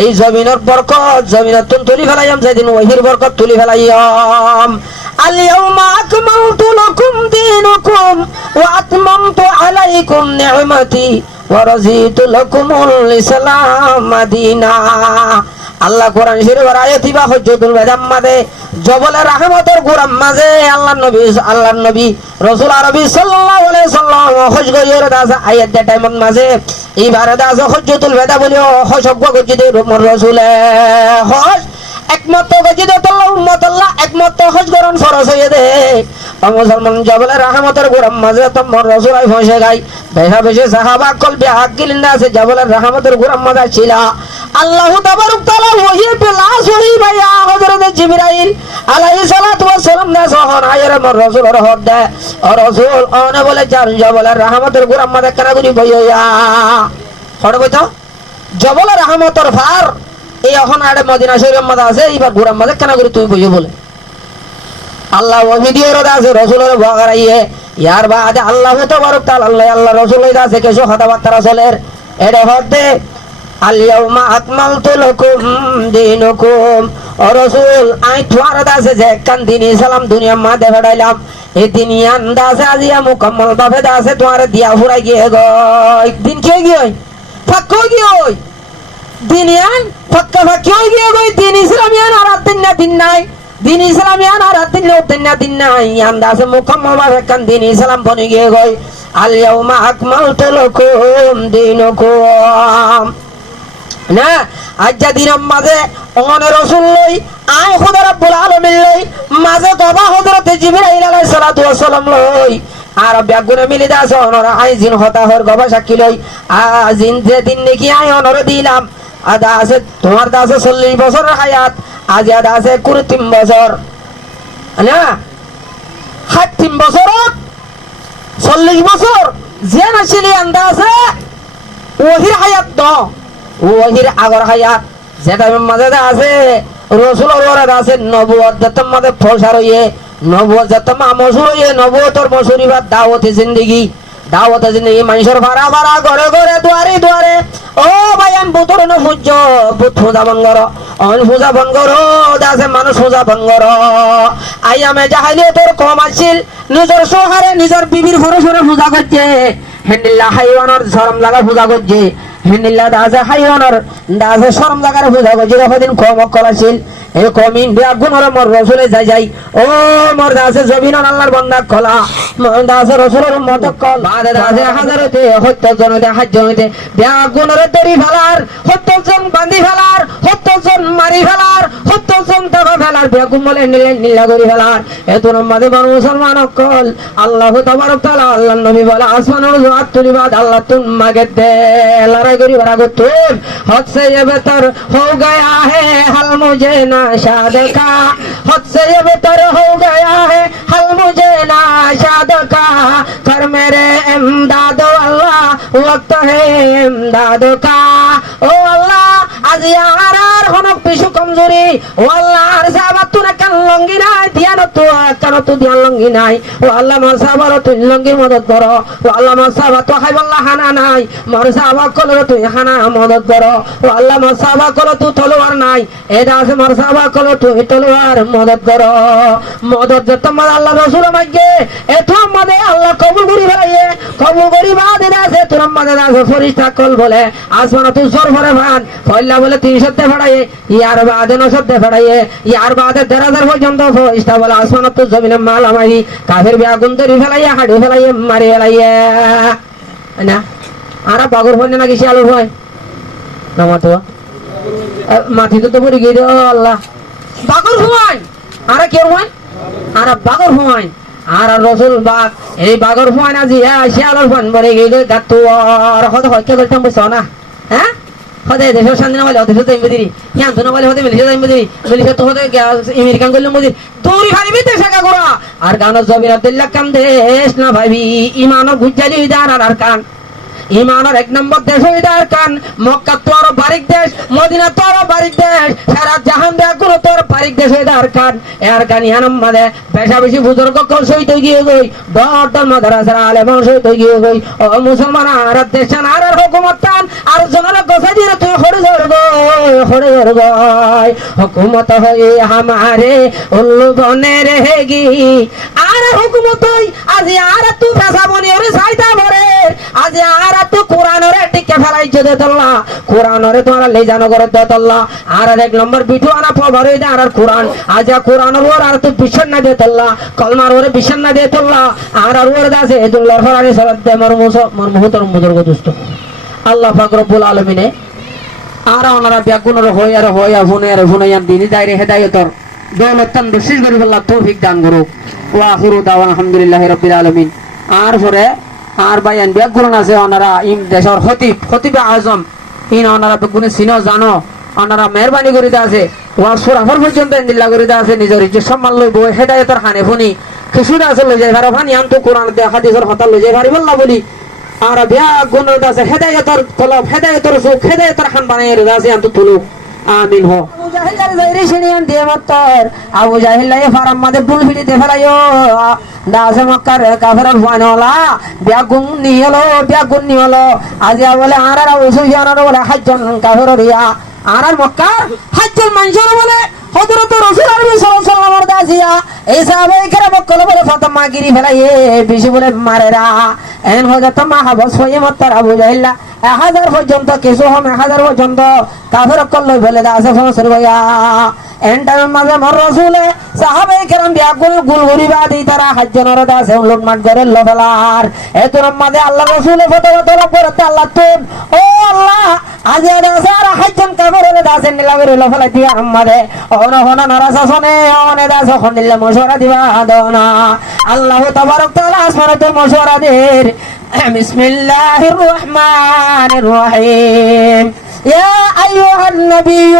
এই জমিনের বরকত জমিনের তুলি ফেলাইয়াম যেদিন ওহির বরকত তুলি ফেলাইয়াম আল ইয়াউমা আকমালতু লাকুম দীনাকুম ওয়া আতমামতু আলাইকুম নি'মাতি ওয়া রাযীতু লাকুমুল ইসলাম দীনা আল্লাহ কোরআন শরীফের আয়াত বা হজ্জতুল বাদাম মাঝে জবলের রহমতের গোরাম মাঝে আল্লাহর নবী রাসূল আরবি সাল্লাল্লাহু আলাইহি সাল্লাম হজ গয়রে দাসা আয়াত দে টাইমত মাঝে এইবারে দাসা হজ্জতুল বাদা বলিও হজজ্ঞ গজিদে রাসূলে হজ একমাত্র গজিদে আল্লাহ উম্মত আল্লাহ একমাত্র হজ করন ফরজ হয়ে দে মুসলমান জবলের রহমতের গোরাম মাঝে তোমার রাসূল আই ফসে গাই বেশি সাহাবা কলবে আকলিন্দা আছে জবলের রহমতের গোরাম মাঝে ছিল আল্লাহু তাবারক তাআলা ওহি প্লাস ওহি ভাইয়া হযরত জিবরাইল আলাইহিস সালাতু ওয়াস সালাম না সহন আয়ের মর রাসূলের হক দে ও রাসূল অনে বলে চার জবলের রহমতের গোরাম মাঝে কানাগুনি বইয়া হড় কইতো জবলের রহমতের ফার এই এখন আড়ে মদিনা শরীফের মাঝে আছে এইবার গোরাম মাঝে কানাগুনি তুমি বইয়া বলে আল্লাহ ওহি দিয়ে আছে রাসূলের বগারাইয়ে ইয়ার বাদে আল্লাহু তাবারক তাআলা আল্লাহ রাসূলের আছে কিছু কথাবার্তা রাসূলের এর হদে আল ইয়াউমা আকমালতু লাকুম দীনাকুম ও রাসূল আই তোমার দাসে যে কান দিন ইসলাম দুনিয়া মা দে ফেড়াইলাম এই দিন আন্দাজে আজিয়া মুকম্মল ভাবে দাসে তোমার দিয়া ফুরাই গিয়ে গই দিন কে গই ফাক্ক গই দিনিয়ান ফাক্কা ফাক্কি গিয়ে গই দিন ইসলামিয়ান আর দিন নাই দিন ইসলামিয়ান আর দিন নাই আন্দাজে মুকম্মল ভাবে কান দিন ইসলাম বনি গিয়ে গই আল ইয়াউমা আকমালতু লাকুম দীনাকুম না আজ দিনের মাঝে অনে রাসূল লই আয় খোদা রব্বুল আলামিন লই মাঝে গবা হযরত জিবরাইল আলাইহিস সালাতু ওয়াস সালাম লই আর ব্যাগুনে মিলি দাস অনরা আই জিন হতা হর গবা সাক্ষী লই আজিন যে দিন নাকি আয় অনরে দিলাম আদা আছে তোমার দাসে 40 বছরের হায়াত আজ আদা আছে 30 বছর না 60 বছর 40 বছর যে নাছিলি আন্দাজে ওহির হায়াত দ ওহির আগর হায়াত যেটা মাঝে আছে রাসূলের আছে নবুয়ত যতম মাঝে ফলসার হইয়ে নবুয়ত যতম আমসুর হইয়ে নবুয়তর মসুরি বা দাওয়াতে জিন্দেগি মানুষের ভাড়া ঘরে ঘরে দুয়ারে ও ভাই আমি বুতর ন পূজ্য বুত পূজা বঙ্গর অন পূজা বঙ্গর দাসে মানুষ পূজা বঙ্গর আই আমি যাহাইলে তোর কম আছিল নিজের সোহারে নিজের বিবির ঘরে ঘরে পূজা করছে হেন্ডিল্লা হাইওয়ানোর শরম লাগা পূজা করছে হিনিল্লা দাসে হাইওয়ানার দাসে শরম জাগারে বুঝা গো জিরা ফদিন কম কলাছিল এ কমিন বিয়া গুণরে মোর রসুলে যাই ও মোর দাসে জবিনন আল্লাহর বান্দা কলা মোর দাসে রসুলের মত কল বাদে দাসে হাজারতে 70 জনতে হাজ্জতে বিয়া গুণরে তরি ফেলার 70 জন বান্ধি ফেলার 70 জন মারি ফেলার 70 জন টাকা ফেলার বিয়া গুমলে নীলা করি ফেলার এত নম্বরে বড় মুসলমান কল আল্লাহ তাবারক তাআলা আল্লাহর নবী বলে আসমানের জবাব তুলিবাদ আল্লাহ তোমাকে দে লড়াই করি বড় গো তুম হদ সে ये बेहतर हो गया है हल मुझे नाशाद का हद से ये बेहतर हो गया है हल मुझे नाशाद का कर मेरे इमदाद अल्लाह वक्त है इमदाद का ओ अल्लाह आज यार হনক পিছু কমজোরি ও আল্লাহর সাহাবা তুনা কান লঙ্গি নাই ধ্যান তো কান তো ধ্যান লঙ্গি নাই ও আল্লাহ মা সাহাবার তুই লঙ্গি মদত করো ও আল্লাহ মা সাহাবা তো হাইবাল্লাহ হানা নাই মার সাহাবা কল তুই হানা মদত করো ও আল্লাহ মা সাহাবা কল তুই তলোয়ার নাই এটা আছে মার সাহাবা কল তুই তলোয়ার মদত করো মদত যে তোমার আল্লাহ রাসূল মাগে এত মদে আল্লাহ কবুল করি ভাইয়ে কবুল করি বাদে আছে তোর মদে আছে ফরিস্তা কল বলে আসমান তুই সর ভরে ভান পয়লা বলে 300 তে ফড়াই ইয়ার বাদে 900 তে ফড়াই ইয়ার বাদে 13000 পর্যন্ত ফরিস্তা বলে আসমান তুই জমিনে মাল আমাই কাফের বিয়া গুন্দরি ফেলাই হাড়ি ফেলাই মারি ফেলাই না আরা বাগর হয় না কিছু আলো হয় না মাতো মাটি তো পড়ে গিয়ে আল্লাহ বাগর হয় আরা কে হয় আরা বাগর হয় আর রসুল বাগ এই বাগর হয় না জি শিয়ালর ফান বলে গিয়ে গাতো আর হতে হয় কে করতাম বুঝছো না হ্যাঁ হতে দেশের শান্তি না বলে হতে তো ইমদিরি ইয়ান তো না বলে হতে মিলিছে ইমদিরি মিলিছে তো হতে আমেরিকান করলে মদির দৌড়ি ফারিবি দেশে কা করা আর গান জবির আব্দুল্লাহ কাম দেশ না ভাবি ইমানও গুজালি দার আর কান ইমানের 1 নম্বর দেশ হইদার কান মক্কা তো আরো বারিক দেশ মদিনা তো আরো বারিক দেশ সারা জাহান দেশ গুলো তোর বারিক দেশ হইদার কান এর কান ইয়ানম মাদে বেশা বেশি বুজুর্গ কল সহিত গিয়ে গই দর মাদ্রাসার আলেম সহিত গিয়ে গই ও মুসলমান আর দেশান আর হুকুমত তান আর জনর গোসাই দিয়ে তুই হড়ে ধর গই হুকুমত হই আমারে উল্লু বনে रहेगी আর হুকুমত হই আজ আর তুই ভাষা বনি ওরে সাইতা ভরে আজ আর তো কোরআনরে টিকে ফেলাই যদি তোল্লা কোরআনরে তোরা লে জানো করে তোল্লা আর 1 নম্বর বিঠু আনা পড়ে দে আর কোরআন আজ কোরআনের ওর আর তো বিশ্বন না দে তোল্লা কলমার ওরে বিশ্বন না দে তোল্লা আর ওর দাসে দুল্লাহ ফরানি সালাত দে মরমুহতর মুদর দুষ্ট আল্লাহ পাক রব্বুল আলামিনে আর ওনারা ব্যাগুনর হয় আর ফুনায়ান দিনি দাইরে হেদায়েতর দৌলতান বিশেষ করে আল্লাহ তৌফিক দান করুক ওয়া আখিরু দাওয়ানা আলহামদুলিল্লাহি রাব্বিল আলামিন আর পরে আর বায়ান ব্যাগুন আছে ওনারা ইম দেশের খতিব আজম ইন ওনারা বেগুনে সিনো জানো ওনারা মেহরবানি করিতে আছে ওয়ার সুরাফর পর্যন্ত ইন্দিল্লা করিতে আছে নিজের যে সম্মান লইব হেদায়েতর হানে ফুনি কিছুটা আছে লই যায় ভারফানি আম তো কোরআন দে হাদিসের হতা লই যায় ভারিব আল্লাহ বলি আর ব্যাগুন আছে হেদায়েতর কলব হেদায়েতর সুখ হেদায়েতর হান বানায় আছে আম তো তুলু আমিন হো আবু জাহিলার যাইরে শিনিয়ান দিয়ে মত্তর আবু জাহিলাই ফারাম মাদে বুল ফিটি দে ফেলাইও দাসে মক্কার কাফের ফানলা ব্যাগুন নিহলো আজি বলে আরারা ওসুজানার বলে হাজ্জন কাফের রিয়া আরার মক্কার হাজ্জুল মানসুর বলে হযরত রাসূল আরবি সাল্লাল্লাহু আলাইহি ওয়াসাল্লাম দাসিয়া এই সাহাবায়ে কেরাম কল বলে ফাতেমা গিরি ফেলাইয়ে বেশি বলে মারেরা এন হযরত মাহবুস হয়ে মত্তর আবু জাহিলা 1000 পর্যন্ত কিছু হম 1000 পর্যন্ত কাফের কল লই ফেলে দাসে ফসর ভাইয়া এন্টার মাঝে মর রাসূলে সাহাবায়ে কেরাম ব্যাকুল গুলগুরি বাদি তারা হাজ্জনর দাসে লুটমাট করে লবলার এতর মাঝে আল্লাহ রাসূলে ফতোয়া তলব করতে আল্লাহ তুন ও আল্লাহ আজ দাসার হাজ্জন কাফের দাসে নিলা করে লফলা দিয়া আমারে ওনা হনা নারাসাসনে ওনে দাস খন্দিলে মশওয়ারা দিবা দনা আল্লাহ তাবারক তাআলা আসমানে মশওয়ারা দের বিসমিল্লাহির রহমানির রহিম يا أيها النبي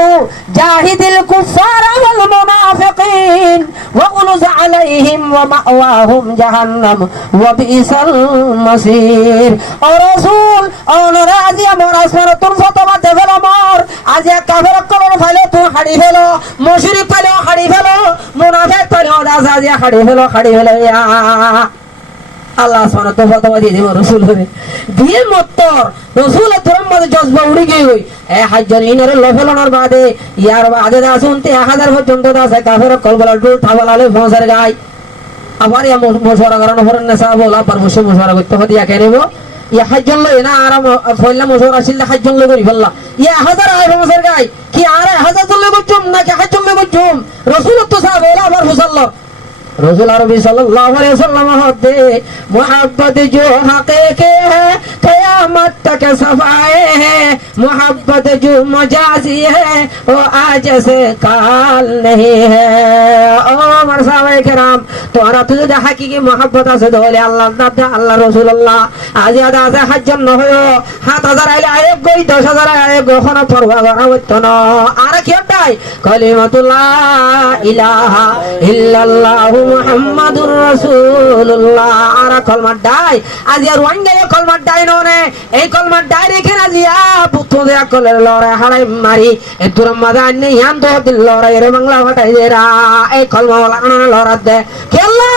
جاهد الكفار والمنافقين واغلظ عليهم ومأواهم جهنم وبئس المصير ورسول أنرازي مراسمر تنفطبا تفلمر أزيا كافر قلن فلو تو حدي فلو مشرك فلو حدي فلو منافق فلو دازازيا حدي فلو يا আল্লাহ সুবহানাহু ওয়া তাআলা দিয়ে দিব রাসূল করে দিয়ে মত্তর রাসূলের ধর্ম মধ্যে জজবা উড়ে গই এ হাজ্জন ইনরে লফলনার বাদে ইয়ার বাদে আসুনতে 1000 পর্যন্ত আছে কাফের কলবলা ডুল থাবালালে ফসার গায় আবার ইয়া মশওয়ারা করানো হরন না সাহাব ওলা পরামর্শ মশওয়ারা করতে হতে ইয়া কেনেব ইয়া হাইজন লই না আর ফয়লা মশর আসিল হাইজন লই করি ফেললা ইয়া হাজার আই মশর গাই কি আর হাজার চলে বচুম না কি হাইজন লই বচুম রাসূল তো সাহেব ওলা আবার মুসাল্লাহ रसूल अरबी सल्लल्लाहु अलैहि वसल्लम होते मोहब्बत जो हकीकी है क़यामत तक सफाए है मोहब्बत जो मजाजी है वो आज से काल नहीं है ओ मरसावे किराम तोरा तुझे हकीकी मोहब्बत আছে দলে আল্লাহ দাদা আল্লাহ রাসূলুল্লাহ আজ আদা হজ্জন ন হয়ো 7000 আইলে আয়েক গই 10000 আয়েক গখন পরবা করা হতো না আর কি হটাই কালিমাতুল্লাহ ইলাহা ইল্লাল্লাহু মুহাম্মাদুর রাসূলুল্লাহ আর কলমা ডাই আজ আর ওয়াঙ্গে কলমা ডাই ননে এই কলমা ডাই রেখে রাজিয়া পুত্রদের কলের লড়াই হারাই মারি এ দুরম মাদান নে ইয়ান তো দিল লড়াই রে বাংলা ফাটাই দেরা এই কলমা ওয়ালা লড়া দে কেল্লা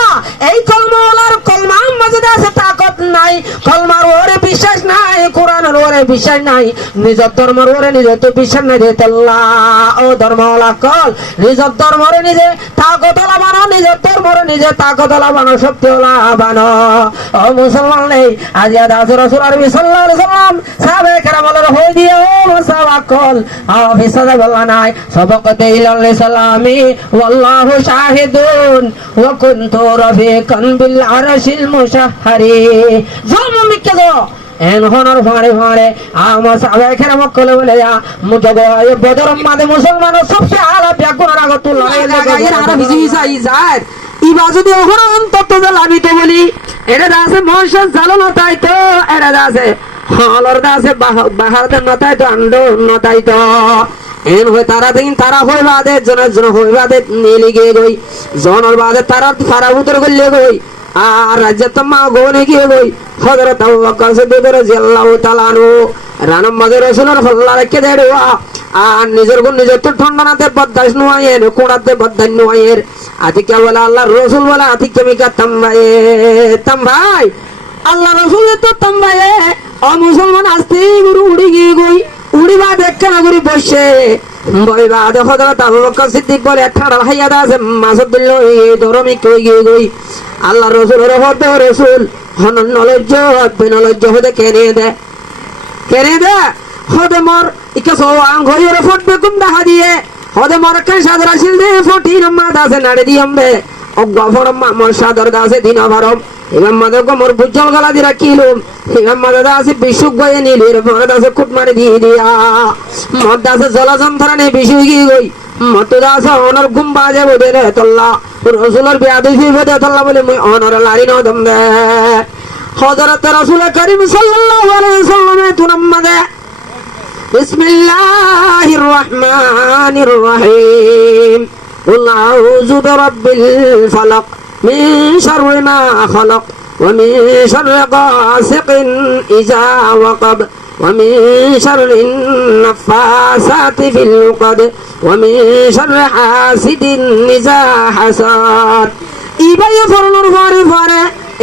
এই কলমা ওয়ালার কলমা মজদা আছে তাকত নাই কলমার ওরে বিশ্বাস নাই কোরআনের ওরে বিশ্বাস নাই নিজ ধর্মের ওরে নিজ তো বিশ্বাস নাই দে আল্লাহ ও ধর্মওয়ালা কল নিজ ধর্মরে নিজে তাকত লাগানো নিজ ধর্মরে নিজে তাকত লাগানো শক্তিওয়ালা বানো ও মুসলমান নেই আজ আজ রাসূল আরবি সাল্লাল্লাহু আলাইহি ওয়াসাল্লাম সাহাবে কেরামদের হই দিয়ে ও মুসাওয়া কল আফিসাদা বলা নাই সবকতে ইলাল সালামি ওয়াল্লাহু শাহিদুন ওয়া কুনতু রাফিকান বিল আরশিল মুশাহহারি জলমি কেদো এন হনর ফাড়ে ফাড়ে আমার সাহাবে কেরাম কল বলে মুজব এ বদর মাদে মুসলমান সবচেয়ে আলা ব্যাকুন রাগতুল্লাহ এর আরবি জিসাই যায় ইবা যদি ওখানে অন্তত লাভি তো বলি এটা আছে মহাশাস জ্বালানো তাই তো এটা আছে হলর আছে বাহারদের নতাই তো আন্ড নতাই তো এন হয়ে তারা দিন তারা হয়ে বাদে জনের জন হয়ে বাদে নীলি গিয়ে গই জনের বাদে তারা ফারা উত্তর করলে গই আর রাজ্যের তো মা গনে গিয়ে গই হযরত আবু বকর সিদ্দিক রাদিয়াল্লাহু তাআলা আনহু রানম মাঝে রাসূলের ফল্লা রেখে দেড়া আর নিজের গুণ নিজের তো ঠান্ডা নাতে বদদাস নুয়ায়ের কোড়াতে বদদান নুয়ায়ের আতি কে বলে আল্লাহ রাসূল বলে আতি কে মিকা তাম্বাই আল্লাহ রাসূল তো তাম্বাই ও মুসলমান আস্তে গুরু উড়ি গিয়ে গই উড়িবা দেখা না গুরি বসে বইবা দে হযরত আবু বকর সিদ্দিক বলে ঠাড়া হাইয়া দাসে মাসুদুল এই দরমি কই গিয়ে গই আল্লাহ রাসূলের হতে রাসূল হনন নলজ্জ বিনলজ্জ হতে কেনে দে হদে মর ইকে সো আং ঘরিরে ফটবে কুন্দা হাদিয়ে হদে মর কে সাদরা শিল দে ফটি নমা দাসে নাড়ে দিয়মবে অগফর মর সাদর দাসে দিন আভারম ইমাম মাদে কো মর বুঝল গলা দি রাখিলুম ইমাম মাদে দাসে বিশুক গয়ে নিলির মর দাসে কুট মারি দিয়া মর দাসে জলজম ধরনে বিশু গই মত দাসে অনর গুম বাজে বদে রে তল্লা রাসূলের বিয়াদুই বদে তল্লা বলে মই অনর লারি ন দম দে হযরত রাসূল করিম সাল্লাল্লাহু আলাইহি ওয়াসাল্লাম তুনাম্মাদে بسم الله الرحمن الرحيم قل أعوذ برب الفلق من شر ما خلق ومن شر غاسق إذا وقب ومن شر النفاثات في العقد ومن شر حاسد إذا حسد إبايا فرنور فاري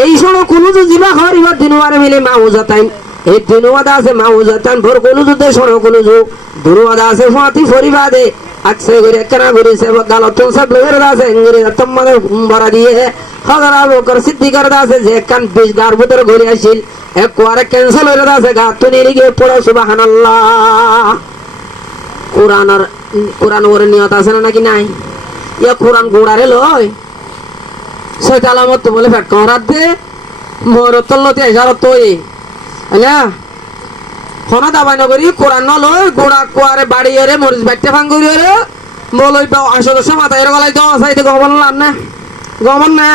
এই সব কুলুজু জিবা হরিবা দিনওয়ারে মিলে মাউজাতাইন এই দিনওয়াদা আছে মাউজাতান ভর কুলুজুতে সরো কুলুজু দুরওয়াদা আছে ফাতি ফরিবাদে আকসে গরে একনা গরে সে গালতুন সব লয়ের দাসে ইংরে তম্মাদে বড়া দিয়ে হযরত আবু বকর সিদ্দিকের দাসে যে কান 20 গার ভিতর ঘুরে আসিল একবারে ক্যান্সেল হয়ে দাসে গাতুন নিয়ে পড়ো সুবহানাল্লাহ কোরআন ওর নিয়ত আছে নাকি নাই ইয়া কোরআন গোড়ারে লয় ছয়টা আলামত তো বলে ফেট করাত দে মোর তল্লতে এগারো তোই আলা হনা দাবাই নগরি কোরআন লয় গোড়া কোয়ারে বাড়িয়ে রে মরিচ বাইতে ভাঙ্গুরি রে বলই পাও 800 মাথা এর গলাই দাও সাইতে গমন না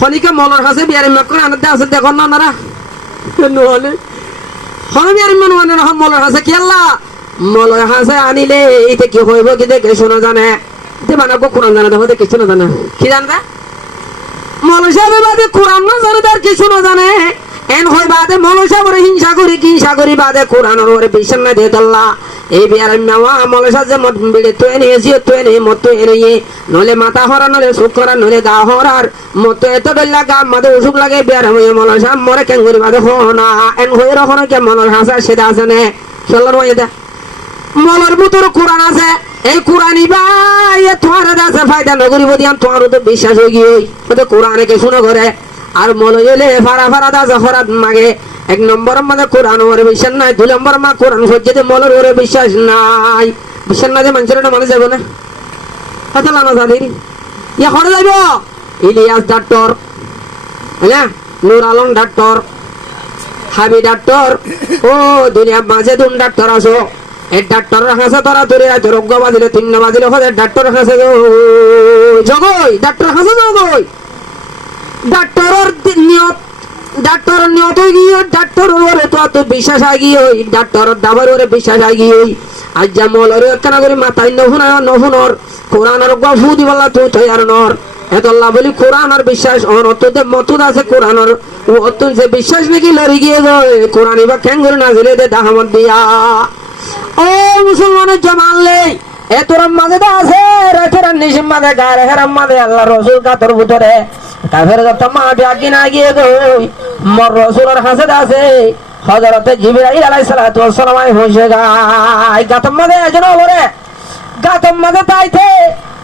হনিকা মলর কাছে বিয়ারি মকর আনতে আছে দেখো না নারা নহলে হন বিয়ারি মন মানে না মলর কাছে কি আল্লাহ মলর কাছে আনিলে এইতে কি হইব কি দেখে শোনা জানে তে মানে কোরআন জানা দেখো কিছু না জানে কি জানবা মলসাবে বাদে কোরআন না জানে তার কিছু না জানে এন হয় বাদে মলসাবরে হিংসা করি বাদে কোরআনের ওরে বিশ্বাস না দে আল্লাহ এই বিয়ারে মেওয়া মলসা যে মত বিড়ে তো এনে এসিও তো এনে মত তো এনে নলে মাথা হরা নলে শুকরা নলে গা হরার মত এত বেলা গা মাদে অসুখ লাগে বিয়ারে হয়ে মলসা মরে কেন করি বাদে হনা এন হয়ে রখন কে মলর হাসা সেটা আছে নে চলর হয়ে দে মলর ভিতর কোরআন আছে এই কোরআনই ভাই তোমার দাসে ফায়দা নগরি বদিয়াম তোমার তো বিশ্বাস হয়ে গিয়ে ওই তো কোরআনে কে শুনো করে আর মলইলে ফারা দাসে হরাত মাগে এক নম্বর মানে কোরআন ওরে বিশ্বাস নাই, দুই নম্বর মা কোরআন সজ্জাতে মলের ওরে বিশ্বাস নাই। বিশ্বাস না যে মানুষের ওটা মানে যাবো না, কথা লানা জানি ইয়া করে যাইব। ইলিয়াস ডাক্তার, হ্যাঁ, নূর আলম ডাক্তার, হাবি ডাক্তার, ও দুনিয়া মাঝে দুন ডাক্তার আছো। এই ডাক্তার হাসে তোরা তোরে রোগ বাজিলে 3 বাজিলে হলে ডাক্তার হাসে জগই, ডাক্তার হাসে জগই। ডাক্তারের নিয়ত, ডাক্তারের নিয়ত গিয়ে ডাক্তারের ওরে তো বিশ্বাস আগিয়ে ওই ডাক্তারের দাবার ওরে বিশ্বাস আগিয়ে ওই আজ যা মলরে একখানা করে মাথায় নহুনর কোরআনের গফু দিবাল্লা তুই তৈয়ার নর এতল্লা বলি কোরআনের বিশ্বাস অনতে মতুদ আছে কোরআনের ও অত্যন্ত যে বিশ্বাস নাকি লড়ি গিয়ে যায় কোরআন এবার খ্যাঙ্গুর না দিলে দে দাহামত দিয়া। ও মুসলমানের জমানলে এতরম মাঝে আছে রেখেরান নিশিম মাঝে গায়ে রেখেরাম মাঝে আল্লাহ রসুল কাতর ভিতরে কাফের যত মা ডাকি না গিয়ে গই মর রসুলের হাসে আছে হযরতে জিবরাইল আলাইহিস সালাতু ওয়াস সালাম হইছে গায় গাতম মাঝে এজন বলে গাতম মাঝে তাইতে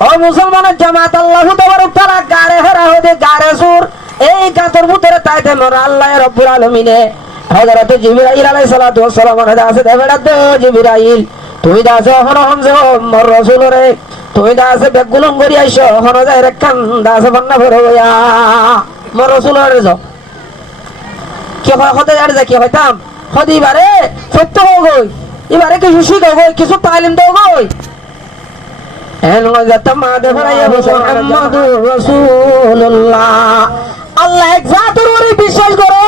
ও মুসলমানের জামাত আল্লাহু তাবারক তাআলা গারে হেরা হদে গারে সুর এই গাতর ভিতরে তাইতে মর আল্লাহ রাব্বুল আলামিনে হযরতে জিবরাইল আলাইহিস সালাতু ওয়াস সালাম আছে দেবেড়া দে জিবরাইল তুই দাস হন হনজে মর রসুলরে তুই দাস বেগুলম করি আইছো হন যায় রেখান দাস বান্না ভরে গয়া মর রসুলরে যাও কি হয় হতে আর যা কি হইতাম হদিবারে সত্য গই এবারে কিছু শিখো গই কিছু তালিম দাও গই এন গজাতা মা দেবরাইয়া মুহাম্মাদুর রাসূলুল্লাহ। আল্লাহ এক জাতের উপরে বিশ্বাস করো।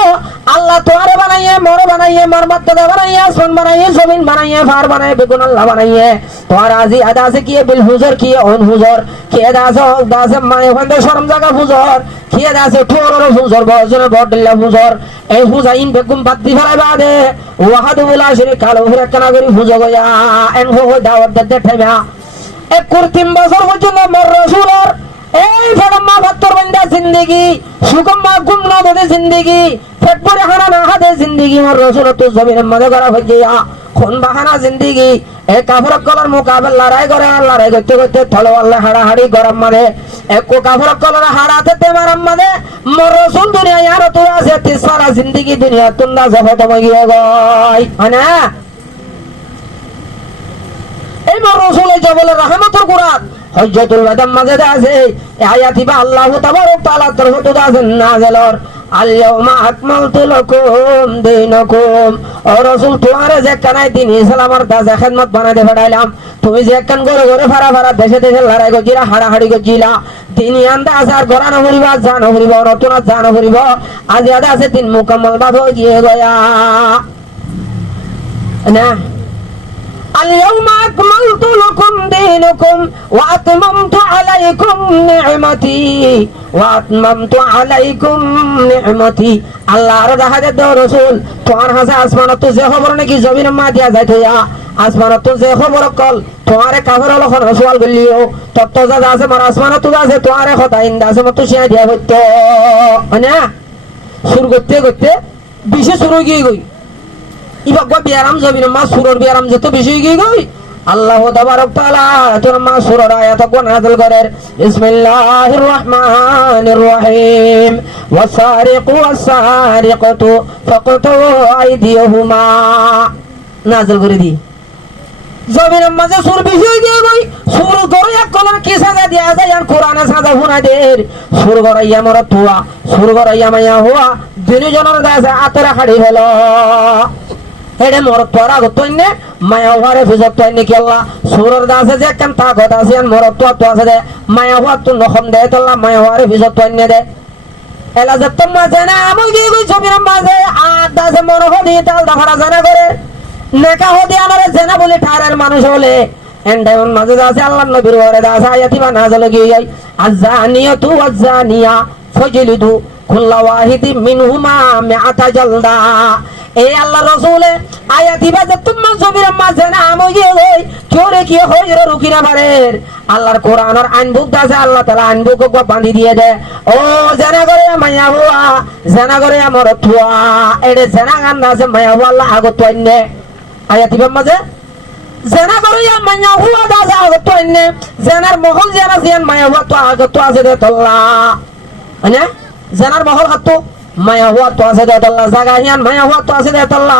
আল্লাহ তোরে বানাইয়ে মোর বানাইয়ে মোর মাত্তা বানাইয়ে আসমান বানাইয়ে জমিন বানাইয়ে ফার বানাইয়ে বেগুন আল্লাহ বানাইয়ে তোর আজি আদা আছে কি বিল হুজুর কি অন হুজুর কি আদা আছে দাসে মানে ওখানে শরম জায়গা হুজুর কি আদা আছে ঠোরর হুজুর বজরে বড়লা হুজুর এই হুজাইন বেগুন বাদ দি ফেলাই বাদে ওয়াহাদু লা শরীকা লাহু রাকানা করি হুজুর গয়া এন হো দাওয়াত দে ঠেবা এক কৃত্রিম বছর পর্যন্ত মোর রসুলের এই ফেরম্মা বাত্তর বান্দা জিন্দেগি সুকম্মা গুমনা দে জিন্দেগি ফেটপুরে হানা না হাদে জিন্দেগি মোর রসুল তো জমিনের মধ্যে করা হইয়া খুন বাহানা জিন্দেগি এ কাফর কলার মোকাবেলা লড়াই করে লড়াই করতে করতে থলওয়াল্লা হাড়াহাড়ি গরম মানে এক কাফর কলার হাড়াতে তে মারাম মানে মোর রসুল দুনিয়া আর তো আছে তিসারা জিন্দেগি দুনিয়া তুন্দা জগত গিয়ে গয় না এই মোর রসুলের জবলের রহমতের কুরআন হজ্জাতুল ওয়াদাম মাঝে আছে আয়াতিবা আল্লাহু তাবারক তাআলা তরফ থেকে আছে নাযিলর আল-ইয়াউমা আকমালতু লাকুম দীনাকুম। ও রাসূল তোমারে যে কানাই দিন ইসলামের দাজা খিদমত বানাইতে পাঠাইলাম তুমি যে কান করে করে ফারা ফারা দেশে দেশে লড়াই গজিরা হাড়াহাড়ি গজিলা দিন আন্দা আসার গরানো হরিবা জানো হরিবা নতুন জানো হরিবা আজ আদা আছে দিন মুকম্মল ভাবে গিয়ে গয়া না। اليوم أكملت لكم دينكم وأتممت عليكم نعمتي وأتممت عليكم نعمتي الله رضا حدث رسول توار حسا আসমানত তো যে খবর নাকি জমিন মা দিয়া যায় থইয়া আসমানত তো যে খবর কল তোমারে কাফের লখন রসুল গলিও তত্ত্ব যা আছে মার আসমানত তো আছে তোমারে কথা ইন্দা আছে মত শিয়া দিয়া হইতো না শুরু করতে করতে বিশেষ শুরু গিয়ে গই ইবা গো বিয়ারাম জমিন মা সুরর বিয়ারাম যত বেশি গই গই আল্লাহ তাবারক তাআলা তোর মা সুরর আয়াত কোন নাযিল করেন বিসমিল্লাহির রহমানির রহিম ওয়াসারিকু ওয়াসারিকাতু ফাকতু আইদিয়াহুমা নাযিল করে দি জমিন মাঝে সুর বেশি গই গই সুর করে এক কলর কি সাজা দিয়া যায় আর কোরআনে সাজা ফুনা দের সুর গরাইয়া মর তুয়া সুর গরাইয়া মাইয়া হুয়া দুইজনের দাসে আতরা খাড়ি হলো হেডে মোর তোরা গতইনে মায়া হওয়ারে ফিজত তইনে কি আল্লাহ সুরর দাসে যে কাম তা কথা আছে মোর তো আছে দে মায়া হওয়া তো নখম দে তোলা মায়া হওয়ারে ফিজত তইনে দে এলা যে তোমা জানা আমল গই গই জমির মাঝে আ দাসে মন হদি তাল দফরা জানা করে নেকা হদি আমারে জানা বলে ঠারের মানুষ হলে এন্ডায়ন মাঝে আছে আল্লাহর নবীর ওরে দাস আয়াতি বা নাযিল গই গই আযানিয়াতু ওয়াযানিয়া ফাজলিদু কুল্লা ওয়াহিদি মিনহুমা মিআতা জালদা। এই আল্লাহ রসুলে আয়াতি বাজে তোমার জমির মাঝে না আমি গই কেউরে কি হইর রুকিনা পারের আল্লাহর কোরআনের আইন বুক দাসে আল্লাহ তাআলা আইন বুক বাঁধি দিয়ে দে ও জানা করে মাইয়া হুয়া জানা করে আমার থুয়া এডে জানা গান দাসে মাইয়া হুয়া আল্লাহ আগত আইনে আয়াতি মাঝে জানা করে মাইয়া হুয়া দাসে আগত আইনে জানার মহল জানা জিয়ান মাইয়া হুয়া তো আগত আছে দে তোল্লা মানে জানার মহল হাতু মায়া হওয়া তো আছে দে তল্লা জাগা হিয়ান মায়া হওয়া তো আছে দে তল্লা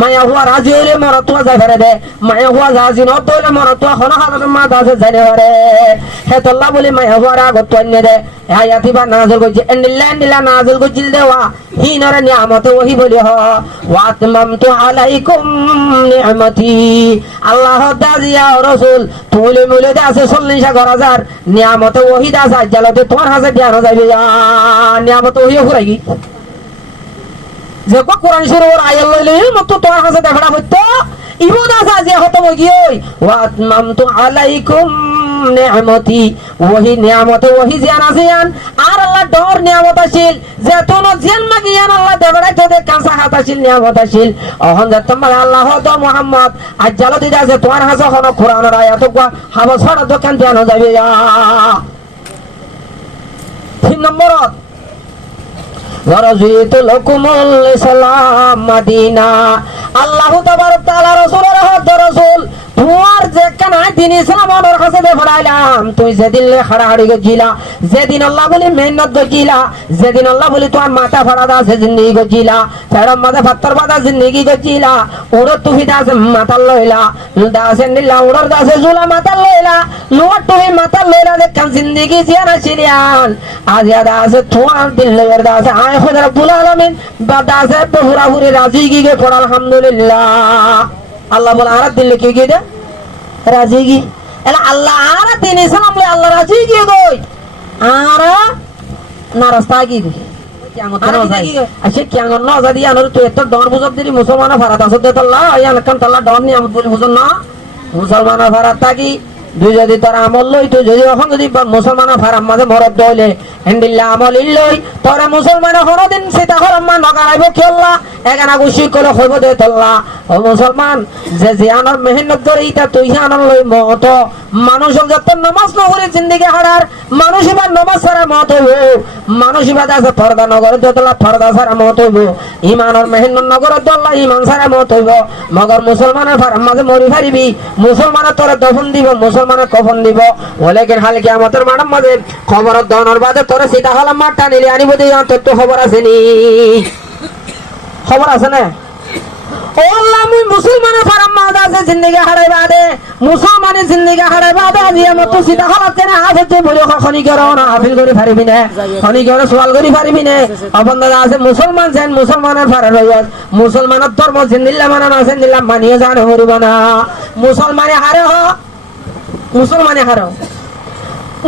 মায়া হওয়া রাজি হইলে মর তো যাই ফেরে দে মায়া হওয়া জাজি নত হইলে মর তো হন হাজার মা দাসে জানে হরে হে তল্লা বলি মায়া হওয়ার আগত তো এনে দে হায়াতি বা নাজল গজি এন্ডিলা নাজল গজিল দেওয়া হিনরে নিয়ামত ওহি বলি হ ওয়াতমামতু আলাইকুম নিয়ামতি আল্লাহ দাজিয়া রাসূল তুলে মুলে দে আছে 40,000 নিয়ামত ওহি দাস আজ্জালতে তোমার হাতে ধ্যান যাইবে নিয়ামত ওহি ফুরাই গই যে কোরআন শরীফের আয়াত লইলে মত তোর কাছে দেখা হইতো ইবো দাসা যে হতো গিয়ে ওয়াতমামতু আলাইকুম নিয়ামতি ওহি নিয়ামত ওহি জান আসিয়ান আর আল্লাহ ডর নিয়ামত আছিল যে তোন জেন মাগিয়ান আল্লাহ দেবড়াই তো দে কাঁসা হাত আছিল নিয়ামত আছিল অহন যে তোমার আল্লাহ তো মুহাম্মদ আজ্জাল দিদা যে তোমার হাতে কোন কোরআনের আয়াত কো হাবা ছড়া দোকান ধ্যান যাবে 3 নম্বরত ওয়ারাজিতু লাকুমুল ইসলাম মাদিনা আল্লাহু তাবারক তাআলা রাসূলের হদ রাসূল তোমার যে কানা দিন ইসলামের কাছে দে ফড়াইলাম তুই যেদিন খাড়াহাড়ি গজিলা যেদিন আল্লাহ বলি মেহনত গজিলা যেদিন আল্লাহ বলি তোমার মাথা ফাড়া দা সে জিন্দেগি গজিলা ফেরম মাথা ফাত্তর বাদা জিন্দেগি গজিলা ওর তুই দাস মাথা লইলা দাসে নিলা ওর দাসে জুলা মাথা লইলা লোর তুই মাথা লইলা যে কান জিন্দেগি জিয়ানা চিলিয়ান আজ দাসে তোমার দিল লইর দাসে আয় খোদা রব্বুল আলামিন বা দাসে পুরা পুরি রাজি গিয়ে পড় আলহামদুলিল্লাহ আল্লাহ বলে আর দিল কি গিয়ে দে রাজি গি এলা আল্লাহ আর দিন ইসলাম লে আল্লাহ রাজি গিয়ে গই আর না রাস্তা গি আচ্ছা কেন না যদি আনর তুই এত ডর বুঝব দিলি মুসলমান ভারত আসতে আল্লাহ ইয়ান কান আল্লাহ ডর নি আমত বলি বুঝন না মুসলমান ভারত থাকি দুই যদি তোর আমল লই তুই যদি এখন যদি মুসলমান ফারাম মাঝে মরদ দইলে হেন্ডিল্লা আমল ইল্লই তোরে মুসলমান কোনদিন সীতা হরম্মা নগারাইব কি আল্লাহ এখানা গুছি করে হইব দে তল্লা ও মুসলমান যে জিয়ানোর মেহনত ধরে ইটা তুই আনল লই মত মানুষ যত নামাজ নগরে জিন্দেগি হারার মানুষ এবার নামাজ ছাড়া মত হইব মানুষ এবার আছে ফরদা নগরে দতলা ফরদা ছাড়া মত হইব ইমানের মেহনত নগরে দল্লা ইমান ছাড়া মত হইব মগর মুসলমানের ফারাম মাঝে মরি ফারিবি মুসলমানের তোরে দফন দিব মুসলমানের কফন দিব ওলেকিন হাল কিয়ামতের মাঠের মাঝে খবর দনর বাদে তোরে সীতা হলাম মাঠটা নিলে আনিব দিয়ে তোর তো খবর আছে নি খবর আছে না ও আল্লাহ মুই মুসলমানের ফারাম মাঝে আছে জিন্দেগি হারাইবা দে মুসলমানের জিন্দেগি হারাইবা দে আজি মত সীতা হলাতে না আছে বলে খনি করো না হাফিল করে পারিবি না খনি করে সওয়াল করে পারিবি না অবন্দা আছে মুসলমান যেন মুসলমানের ফারার হইয়া মুসলমানের ধর্ম জিন্দিল্লা মানা না জিন্দিল্লা মানিয়ে জানে হরিব না মুসলমানে হারে হ মুসলমানে হারো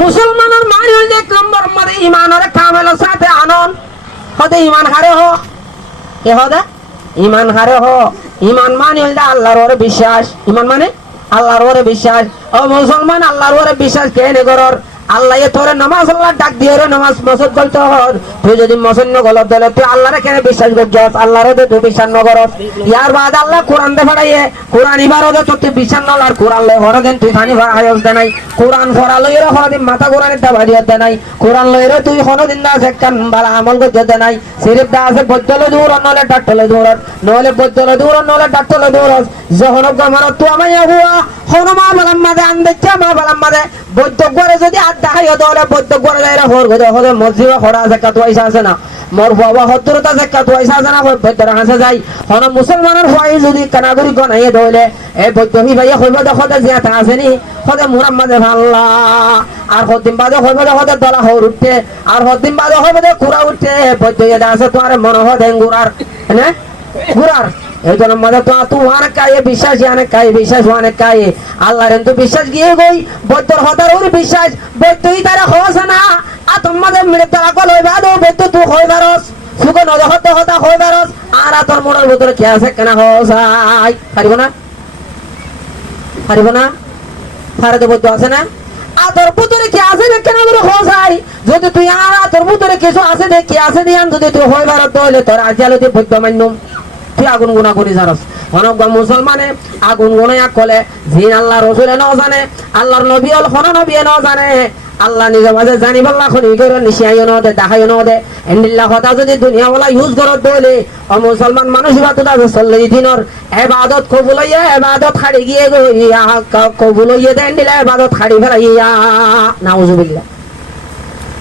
মুসলমানের মানে হইল 1 নম্বর মানে ইমানের কামেলের সাথে আনন হতে ইমান হারে হ এ হদা ইমান হারে হ ইমান মানে হইল আল্লাহর ওরে বিশ্বাস ইমান মানে আল্লাহর ওরে বিশ্বাস ও মুসলমান আল্লাহর ওরে বিশ্বাস কেনে করর আল্লাহ এ তোরে নামাজ আল্লাহ ডাক দিয়ে রে নামাজ মসজিদ গলতে হর তুই যদি মসজিদ ন গলত দলে তুই আল্লাহরে কেন বিশ্বাস করছস আল্লাহরে তুই বিশ্বাস ন করস ইয়ার বাদ আল্লাহ কোরআন দে ফড়াইয়ে কোরআন ইবারতে তুই বিশ্বাস ন আর কোরআন লয় হর দেন তুই খানি হায়স দে নাই কোরআন ফড়া লই রে হর দিন মাথা কোরআনের দা বাড়ি দে নাই কোরআন লই রে তুই হন দিন দা সেকান বালা আমল করতে দে নাই সিরিফ দা আছে বদলে দূর নলে ডাটলে দূর নলে বদলে দূর নলে ডাটলে দূর যখন গমর তুই আমায় হুয়া হনুমা বালাম মাদে আন দেখছে মা বালাম মাদে বৈদ্য করে যদি আর দেখাই দলে বৈদ্য করে যাইরা হর গদে হলে মসজিদ খড়া আছে কাত পয়সা আছে না মোর বাবা হত্তরতা আছে কাত পয়সা আছে না বৈদ্যরা হাসে যাই হন মুসলমানের হয় যদি কানাগরি গনাইয়ে দলে এই বৈদ্য হি ভাইয়া হইব দেখো দে জিয়াতা আছে নি হদে মুহাম্মদে আল্লাহ আর হদিন বাদে হইব দেখো দে দলা হর উঠতে আর হদিন বাদে হইব দে কুরা উঠতে বৈদ্য এটা আছে তোমার মন হদে গুরার না গুরার এই জন্য মজা তো তুই অনেক কায়ে বিশ্বাস অনেক কায়ে বিশ্বাস অনেক কায়ে আল্লাহর তো বিশ্বাস গিয়ে গই বৈদ্যর হতার ওর বিশ্বাস বৈদ্যই তারা হস না আর তোমাদের মিলে তারা কল হইবা দো বৈদ্য তুই হই বারস সুখ নদ হতে হতা হই বারস আর তোর মনের ভিতরে কে আছে কেন হসাই পারিব না পারিব না পারে তো বৈদ্য আছে না আর তোর ভিতরে কি আছে কেন বলে হসাই যদি তুই আর তোর ভিতরে কিছু আছে দে কি আছে দিয়ান যদি তুই হই বারস তাহলে তোর আজালতে বৈদ্য মান্যম তুই আগুন গুণা করি জানস অনক মুসলমানে আগুন গুণা কলে জিন আল্লাহ রসুলে ন জানে আল্লাহর নবী হল কোন নবী ন জানে আল্লাহ নিজে মাঝে জানি বল্লা খনি করে নিশাইও ন দে দেখাইও ন দে এন্ডিল্লাহ কথা যদি দুনিয়া ওলা ইউজ করত দলে ও মুসলমান মানুষ বাত দা 40 দিনের ইবাদত কবুল হইয়া ইবাদত ছাড়ি গিয়ে গইয়া কবুল হইয়া দেন দিলা ইবাদত ছাড়ি ফেলাইয়া নাউজুবিল্লাহ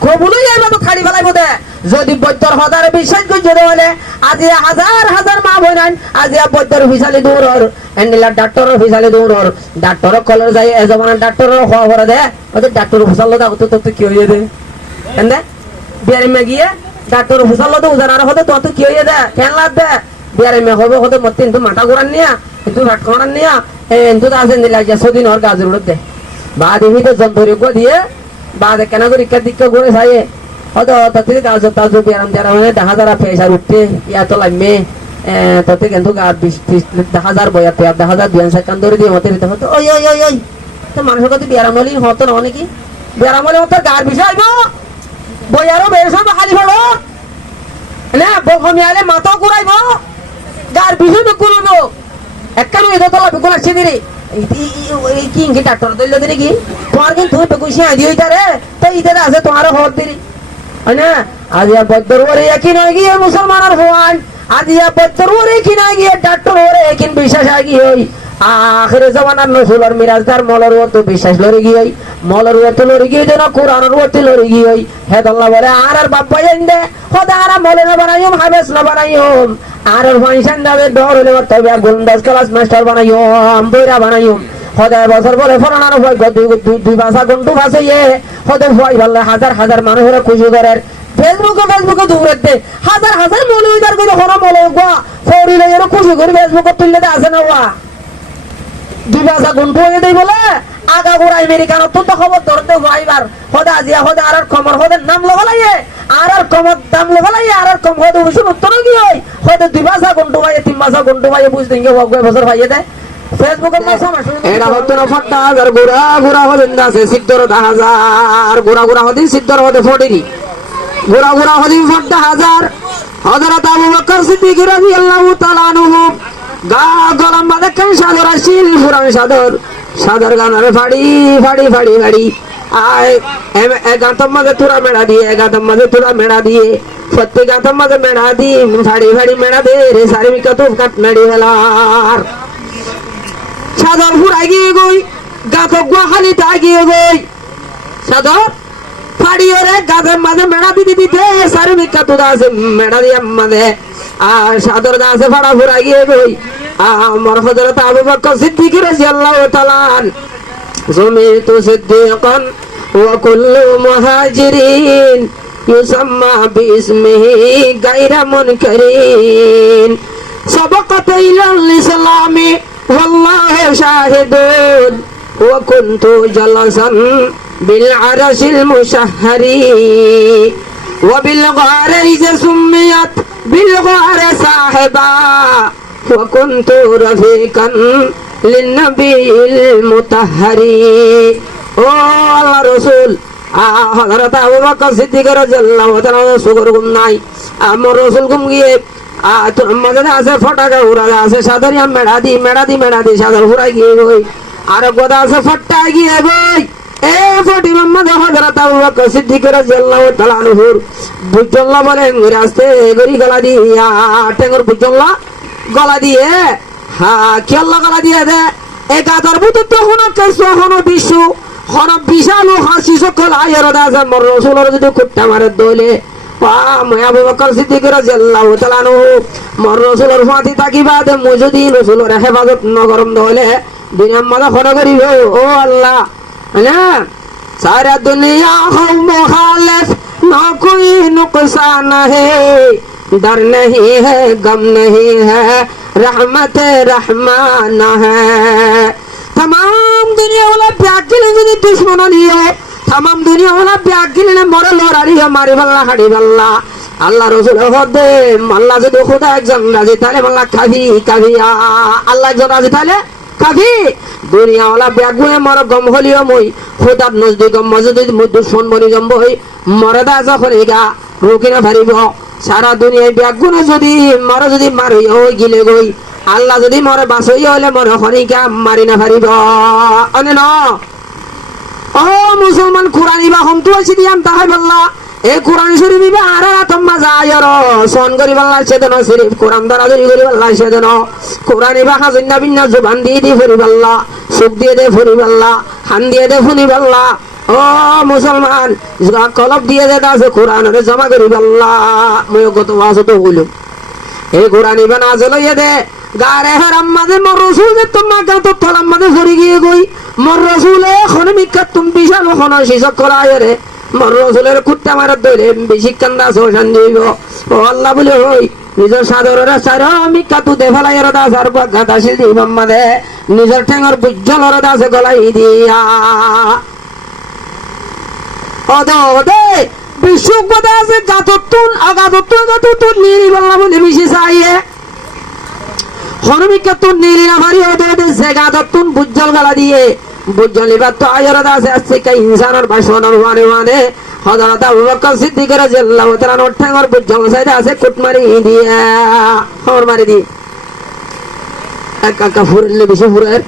কবুলই এবার তো খাড়ি ফেলাই বোধে যদি বৈদ্যর হজারে বিশ্বাস করছে হলে আজি হাজার হাজার মা বই নাই আজি বৈদ্যর ফিসালি দূর হর এন্ডিলা ডাক্তারের ফিসালি দূর হর ডাক্তার কলের যাই এ জমানার ডাক্তারের হওয়া করে দে ওদের ডাক্তার ফুসাল্লো দাও তো তো কি হইয়ে দে এন্দে বিয়ারে মে গিয়ে ডাক্তার ফুসাল্লো তো উজার আর হতে তো কি হইয়ে দে কেন লাগবে বিয়ারে মে হবে হতে মত কিন্তু মাথা ঘোরান নিয়া কিন্তু রাট করান নিয়া কিন্তু আছে নিলা গিয়া সদিন হর গাজর উড়তে বাদ এমনি তো যন্ত্রী দিয়ে বাদ কেন করে ইকা দিক্কা করে ছায়ে হয়তো তাতে গাছ তাজো বিয়ারাম তিয়ারাম দেখা যারা পেশার উঠতে ইয়া তো লাগবে তাতে কিন্তু গা 20,000 বয়া তো 10,000 সেকেন্ড ধরে দিয়ে মতে দিতে হতো ওই ওই ওই ওই তো মানুষের কাছে বিয়ারাম হলেই হতো না নাকি বিয়ারাম হলে তো গার বিষয় আইব বইয়ারও বের সব খালি ফেলো না বকমিয়ালে মাথা ঘুরাইব গার বিষয় তো করব একখানে এত তলা বিকুল আসছে দিরে এই কি ইনকে ডাক্তার দইল দিরে কি তোমার কিন্তু বেকুশি আদি হইতারে তো ইদের আছে তোমার হর দিরি না আজিয়া বৈদ্যর ওরে কি নয় গিয়ে মুসলমানের হওয়ান আজিয়া বৈদ্যর ওরে কি নয় গিয়ে ডাক্তার ওরে কিন বিশ্বাস আগি হই আখিরে জামানার নসুলর মিরাজদার মলর ওতো বিশ্বাস লরে গিয়ে হই মলর ওতো লরে গিয়ে যেন কোরআনের ওতো লরে গিয়ে হই হে আল্লাহ বলে আর বাপ্পা ইন্দে খোদা আর মলে না বানাইম হাবেস না বানাইম আর ফাইশান দাবে ডর হলে তবে গোলন্দাজ ক্লাস মাস্টার বানাইম বইরা বানাইম খোদায় বছর বলে ফলানোর ভয় দুই ভাষা গন্টু ভাষা ইয়ে খোদে ভয় বললে হাজার হাজার মানুষেরা খুশি করেন ফেসবুকে দূরেতে হাজার হাজার মৌলবীদের করে হলো মৌলবা ফৌরিলে এর খুশি করে ফেসবুকে তুললে আছে না ওয়া দুই ভাষা গন্টু হয়ে দেই বলে আগা গোড়া আমেরিকান অত্যন্ত খবর ধরতে ভাইবার খোদা আজিয়া খোদা আর কমর খোদের নাম লগালাইয়ে আর কমর দাম লগালাইয়ে আর কম খোদে উসুন উত্তর কি হয় খোদে দুই ভাষা গন্টু ভাইয়ে 3 ভাষা গন্টু ভাইয়ে বুঝতে গিয়ে বছর ভাইয়ে দেয় ফেসবুকের মাধ্যমে এরা হতো না 50,000 গুড়া হদিন আছে সিদ্ধর 10,000 গুড়া হদিন সিদ্ধর হতে ফটিনি গুড়া হদিন 50,000 হযরত আবু বকর সিদ্দিক রাদিয়াল্লাহু তাআলা আনহু গা গলাম বাদে কেন সাদর আসিল পুরান সাদর গানারে ফাড়ি আয় গাতম মাঝে তুরা মেড়া দিয়ে প্রত্যেক গাতম মাঝে মেড়া দিয়ে ফাড়ি মেড়া দে রে সারি কত কাট মেড়ি হেলার সাদর ফুরাই গিয়ে গই গাছ গুয়াখালিতে গিয়ে গই সাদর ফাড়িয়ে রে গাছের মাঝে মেড়া দিতে সারি মিকা তো আছে মেড়া দিয়ে মাঝে আর সাদর গাছে ফাড়া ফুরাই গিয়ে গই আমার হযরত আবু বকর সিদ্দিক রাদিয়াল্লাহু তাআলা সুমিতু সিদ্দিকান ওয়া কুল্লু মুহাজিরিন ইউসাম্মা বিইসমিহি গায়রা মুনকারিন সাবাকাত ইলাল ইসলামি والله شاهد وكنت جلسا بالعرش المشهر وبالغار إذا سميت بالغار صاحبا وكنت رفيقا للنبي المطهر الله رسول حضرت أبو بكر الصديق رضي الله تعالى সুগর গুম নাই আমার রাসূল গুম গিয়ে মজাদা আছে ফটাকা উড়া আছে সাদরিয়া মেড়া দি সাদর উড়াই গিয়ে গই আর গোদা আছে ফটা গিয়ে গই এ ফটি মোহাম্মদ হযরত আবু বকর সিদ্দিক রাদিয়াল্লাহু তাআলা আনহু বুজল্লা বলে রাস্তে গরি গলা দিয়া টেঙ্গর বুজল্লা গলা দিয়ে কি আল্লাহ গলা দিয়ে দে একাদর বুত তো হনো কেসো হনো বিশু হনো বিশালু হাসি সকল আয়র দাস মোর রাসূলের যদি কুট্টা মারে দইলে আবু বকর সিদ্দিক রাদিয়াল্লাহু তাআলা আনহু মোর রাসূলের ফাতি তাকিবা দে মুজদি রাসূলের হেফাজত নগরম দইলে দুনিয়ার মাঝে খড় করিব ও আল্লাহ না সারা দুনিয়া হো মুখালিফ না কোই নুকসান হে डर नहीं है गम नहीं है रहमत रहमान है तमाम दुनिया वाला ब्यागिल যদি दुश्मन নিয়ে तमाम दुनिया वाला ब्यागिल ने মরে লড়ারি মারি বল্লা হাড়ি বল্লা আল্লাহ রাসূল হদে আল্লাহ যদি খোদা একজন রাজি তাহলে বল্লা কাভি আল্লাহ একজন রাজি তাহলে কাভি দুনিয়া वाला ব্যাগুনে মর গম হলিও মই খোদার নজদিক মজদুদ দুশ্মন বনি গম বই মরদা যখন এগা রুকিনা পারিব সারা দুনিয়ায় ব্যাগুনে যদি মারি ওই গিলে গই আল্লাহ যদি মরে বাসই হলে মরে হনিকা মারি না পারিব অনে ন ও মুসলমান কুরআনি বা হম তো আছি দিয়াম তাহাই বল্লা এই কুরআন শরীফ বা আর তোমা যায়র সন করি বল্লা সেদন শরীফ কুরআন দ্বারা যদি করি বল্লা সেদন কুরআনি বা হাজিন নবীন জবান দিয়ে দি ফরি বল্লা সুখ দিয়ে দে ফরি বল্লা হান দিয়ে দে ফুনি বল্লা ও ও মুসলমান কলব দিয়ে যেটা আছে কোরআন জমা করি আল্লাহ মই গত ওয়াজ তো হইলো এই কোরআন ইবান আজ লইয়ে দে গারে হারাম মাঝে মোর রসুল যে তোমার গাত তলাম মাঝে ভরি গিয়ে গই মোর রসুলে এখন মিক্ষা তুমি বিশাল এখন শিশক করা রে মোর রসুলের কুত্তা মারার দইলে বেশি কান্দা সোশান দিব ও আল্লাহ বলে হই নিজের সাদরের সার মিক্ষা তুতে ফেলাই এর দাস আর গাতা শিল দি মাম্মাদে নিজের ঠেঙ্গর বুজ্জলর দাসে গলাই দিয়া অদে অদে বিশুক বদে আছে গাততুন গাততুন নিরি বললা বলে বেশি চাইয়ে হনমিকা তুন নিলি না ভারি অদে অদে সে গাততুন বুজ্জল গলা দিয়ে বুজ্জল এবার তো আয়র দাসে আসছে কা ইনসানের ভাষণর মানে হযরত আবু বকর সিদ্দিক রাদিয়াল্লাহু তাআলা ওর ঠেঙ্গর বুজ্জল সাইডে আছে কুটমারি দিয়া খবর মারি দি একা ফুরলে বেশি ফুরের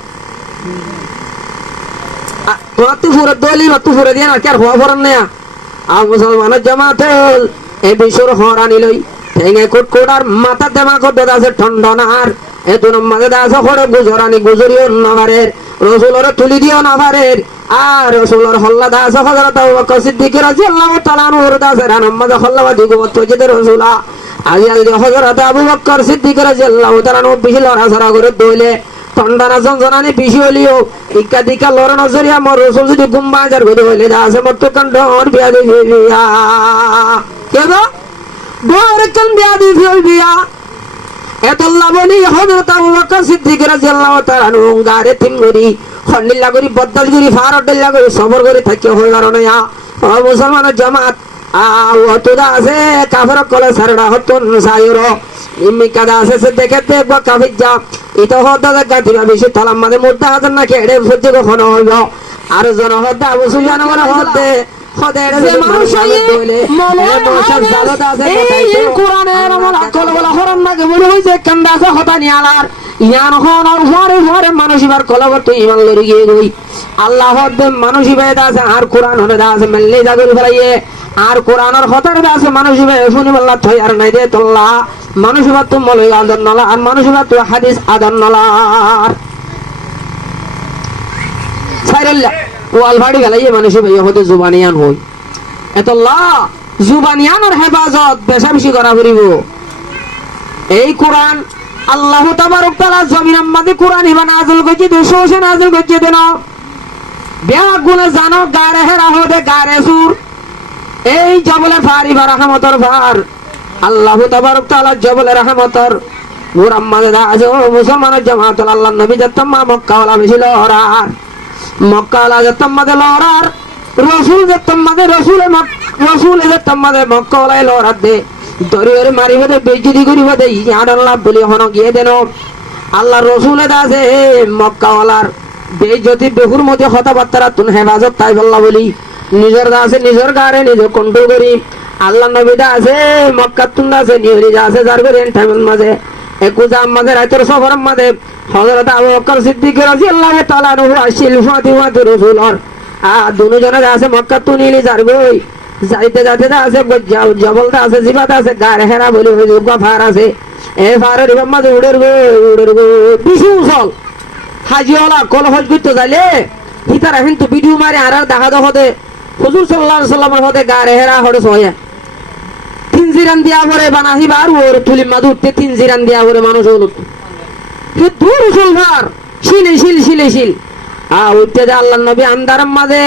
তুই ফুরে দলি তুই ফুরে দিয়ে না কার হওয়া ফরন নেয়া আর মুসলমানের জামাতেল এই বিশ্বর হরানি লই ঠেঙে কুটকুটার মাথা দেমা করতে আছে ঠন্ডনার এ দু নম্বরে আছে হরে গুজরানি গুজরিও নাভারের রসুলরে তুলি দিও নাভারের আর রসুলর হল্লা দাস হযরত আবু বকর সিদ্দিক রাদিয়াল্লাহু তাআলা আনহু দাস রানাম্মাদ হল্লা দিগো তজিদের রসুলা আজি আজি হযরত আবু বকর সিদ্দিক রাদিয়াল্লাহু তাআলা আনহু বিহি লড়াছড়া করে দইলে ঠন্ডনা জনজনানি বেশি হলিও ইকা দিকা লড় নজরিয়া মোর রসুল যদি গুম্বাজার করে হইলে দাসে মত কাণ্ড আর বিয়া দিবিয়া কেন গোরে কান বিয়া দিবিয়া এতল্লা বলি হযরত আবু বকর সিদ্দিক রাদিয়াল্লাহু তাআলা আনহু গারে তিনগরি খন্ডিল্লা করি বদল করি ফারডল্লা করি সবর করে থাকি হই কারণে ও মুসলমানের জামাত অতদা আছে কাফের কলে সারডা হতন সাইর ইমিকা দাসে সে দেখতে একবার কাফির যা এটা হদা গাতিবা বেশি তালাম মাঝে মুদ্দা হাজার না কেড়ে সহ্য কখন হইব আর জন হদা আবু সুফিয়ান বলে হদে হদের যে মানুষ হইলে মৌসুম জালত আছে এই কোরআনের আমল আকল বলা হরম না কে বলে হইছে কান্দা আছে হতা নিয়ালার ইয়ান হন আর হরে মানুষিবার কলবর তুই ইমান লরি গিয়ে গই আল্লাহ হদে মানুষিবে দাসে আর কোরআন হনে দাসে মেললে জাগরি ফলাইয়ে আর কোরআনের হতার দাসে মানুষিবে শুনি বল্লা থই আর নাই দে তোল্লা মানুষিবা তুম মলই আদন নলা আর মানুষিবা তু হাদিস আদন নলার সাইরাল্লাহ ওয়াল ভাড়ি গেলাইয়ে মানুষিবা হতে জুবানিয়ান হই এতল্লা জুবানিয়ানের হেফাজত বেশা বেশি করা করিব এই কোরআন আল্লাহ তাবারক তাআলা জমিন আম্মাদে কোরআন ইবা নাযিল কইছে 200 নাযিল কইছে দেন বেয়া গুণে জানো গারে হেরা হতে গারে সুর এই জবলে ফারি বা রহমতর ফার আল্লাহ তাবারক তাআলা জবলে রহমতর নূর আম্মাদে দাজো মুসলমানের জামাত আল্লাহ নবী জাতম্মা মক্কা ওয়ালা মিছিল ওরার মক্কা ওয়ালা জাতম্মাদে লরার রাসূল জাতম্মাদে রাসূল জাতম্মাদে মক্কা ওয়ালা লরার দে দরিয়র মারিবদে বেজুদি করিবদে ইয়ান আল্লাহ বলি হন গিয়ে দেন আল্লাহ রাসূলে দাসে মক্কা ওয়ালার বেজতি বেহুর মধ্যে কথাবার্তা তুন হেফাজত তাই বল্লা বলি নিজের দাসে নিজের গারে নিজে কন্ট্রোল করি আল্লাহ নবী দাসে মক্কা তুন দাসে নিহরি দাসে যার করে টাইমের মাঝে একুজা আমাদের রাতের সফরের মাঝে হযরত আবু বকর সিদ্দিক রাদিয়াল্লাহু তাআলা আনহু আসিল ফাতিমা রাসূলর দুজনে দাসে মক্কা তুন নিলি যার গই যাইতে যাইতে দাসে জবল দাসে জিবাত আছে গারে হেরা বলি হই গফার আছে এ ফারের মাঝে উড়ের গো বিশু উছল হাজিওয়ালা কল হজ করতে যাইলে হিতারা কিন্তু ভিডিও মারে আর দেখা দাও হতে হুজুর সাল্লাল্লাহু আলাইহি সাল্লামের হতে গারে হেরা হড়ে সয়া তিন জিরান দিয়া পরে বানাহি বার ওর তুলি মাদু উঠতে তিন জিরান দিয়া পরে মানুষ হলো কি দূর উসলভার শিল উঠতে যে আল্লাহর নবী আন্দারাম মাঝে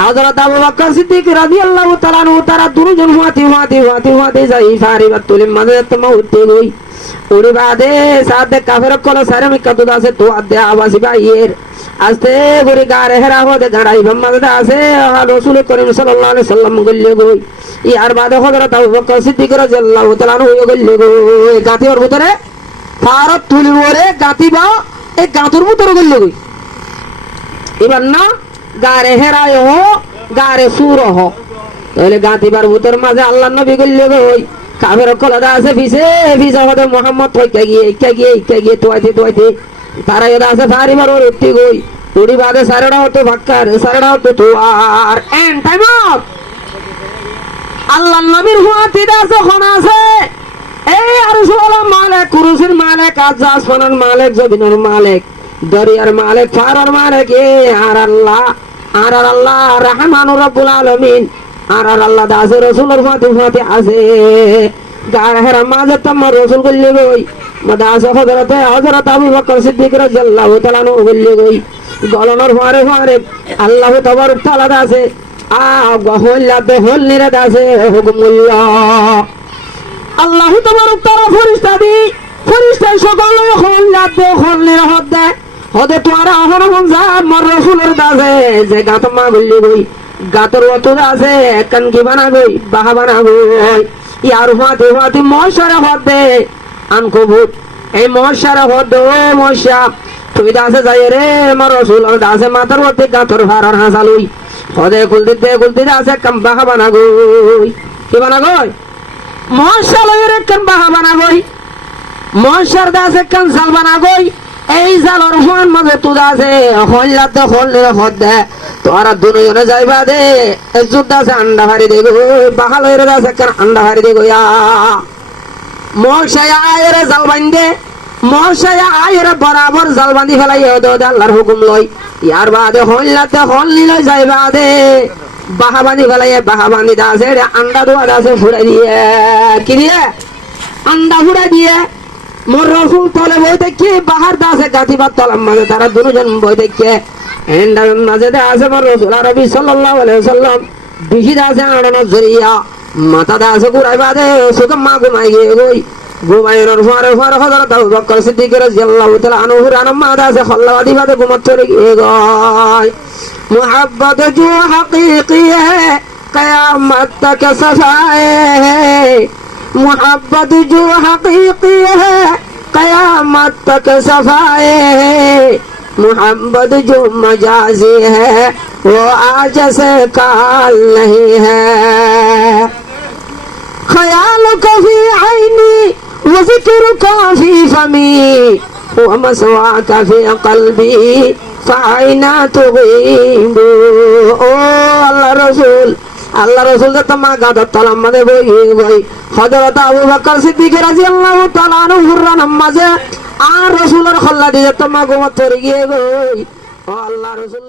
হযরত আবু বকর সিদ্দিক রাদিয়াল্লাহু তাআলা আনহু তারা দুজন হুয়াতি যাই ফারিবাত তুলি মাঝে তোমা উঠতে গই ওরে বাদে সাথে কাফের কোন সারমি কত দাসে তো আদে আবাসি ভাইয়ের আস্তে করে গারে হেরা হতে গাড়াই বাম্মাদে আছে রাসূল করিম সাল্লাল্লাহু আলাইহি সাল্লাম গল্লে গই ইয়ার বাদে হযরত আবু বকর সিদ্দিক রাদিয়াল্লাহু তাআলা আনহু গল্লে গই গাতির ভিতরে ফারত তুলি ওরে গাতিবা এই গাতুর ভিতরে গল্লে গই এবার না গারে হেরায় হো গারে সুর হো তাহলে গাতিবার ভিতর মাঝে আল্লাহর নবী গল্লে গই কাফের কলাদা আছে ভিসে হতে মোহাম্মদ কইকে গিয়ে তোয়াইতে তারা এদা আছে ফারিবার ওর উঠতে গই উড়ি বাদে সারেডা হতে ভাক্কার সারেডা হতে তো আর এন্ড টাইম আপ আল্লাহর নবীর হুয়াতি আছে খনা আছে এই আরশুল মালিক কুরসির মালিক আজাসমানের মালিক জমিনের মালিক দরিয়ার মালিক ফারার মালিক এ আর আল্লাহ আর আল্লাহ রহমানুর রব্বুল আলামিন আর আল্লাহ দাসে রসুলের ফাতে ফাতে আছে গার হেরা মাঝে তোমার রসুল করলে গই দাস হযরত আবু বকর সিদ্দিক রাদিয়াল্লাহু তাআলা নু বললে গই গলনের ফারে ফারে আল্লাহ তাবারক তাআলা দাসে গহল্লাতে হল নিরাদ আছে হুকুমুল্লাহ আল্লাহ তাবারক তাআলা ফেরেশতা সকল হল্লাতে হল নিরাদ দে হদে তোরা হরমন যা মর রসুলের দাসে যে গাত মা বললি গই গাতর অত আছে কান কি বানা গই বাহা বানা গই ইয়ার ফাতে ফাতে মশারে হদে আনকবুত এই মশারে হদে মশা তুই দাসে যাই রে মর রসুলের দাসে মাথার মধ্যে গাতর ভাড়ার হাসালুই হদে কুলতে দাসে কাম বাহা বানা গই কি বানা গই মশা লইরে কাম বাহা বানা গই মশার দাসে কাম জাল বানা গই এই জালর ফোন মাঝে তুই দাসে হল্লাতে হল্লে হদে তোরা দুজনে যাইবা দে যুদ্ধ আছে আন্ডা হারি দে গো বাহা লইরে দাসে কান আন্ডা হারি দে গো ইয়া মশায় আয়রে জাল বান্ধে মশায় আয়রে বরাবর জাল বান্ধি ফেলাই আল্লাহর হুকুম লই ইয়ার বাদে হল্লাতে হল্লি লই যাইবা দে বাহা বান্ধি ফেলাই বাহা বান্ধি দাসে আন্ডা দোয়া দাসে ফুরাই দিয়ে কি দিয়ে আন্ডা ফুরাই দিয়ে মোর রসুল তলে বই দেখি বাহার দাসে গাতিবার তলার মাঝে তারা দুজন বই দেখে এন্ডার মাঝে আছে মোর রসুল আরবি সাল্লাল্লাহু আলাইহি ওয়াসাল্লাম বিহি দাসে আড়ানো জরিয়া মাথা দাসে ঘুরাই বাদে সুকে মা ঘুমাই গিয়ে গই ঘুমাইনোর পরে পরে হযরত আবু বকর সিদ্দিক রাদিয়াল্লাহু তাআলা আনহু মা দাসে খল্লাওয়াদি বাদে ঘুমত চলে গিয়ে গই मोहब्बत जो हकीकी है कयामत तक सफाए है मोहब्बत जो हकीकी है कयामत तक सफाए है मोहब्बत जो मजाजी है वो आज से काल नहीं है ख्याल कभी आईनी वो जिक्र काफी फमी वो मसवा काफी कल्बी ফাইনা তো গইবো ও আল্লাহ রসুল তোমা গাদর তলাম মাঝে বই হযরত আবু বকর সিদ্দিক রাদিয়াল্লাহু তাআলা আনহুর নামাজে আর রসুলের খল্লা দিয়ে তোমা ঘুমত পড়ে গিয়ে গই ও আল্লাহ রসুল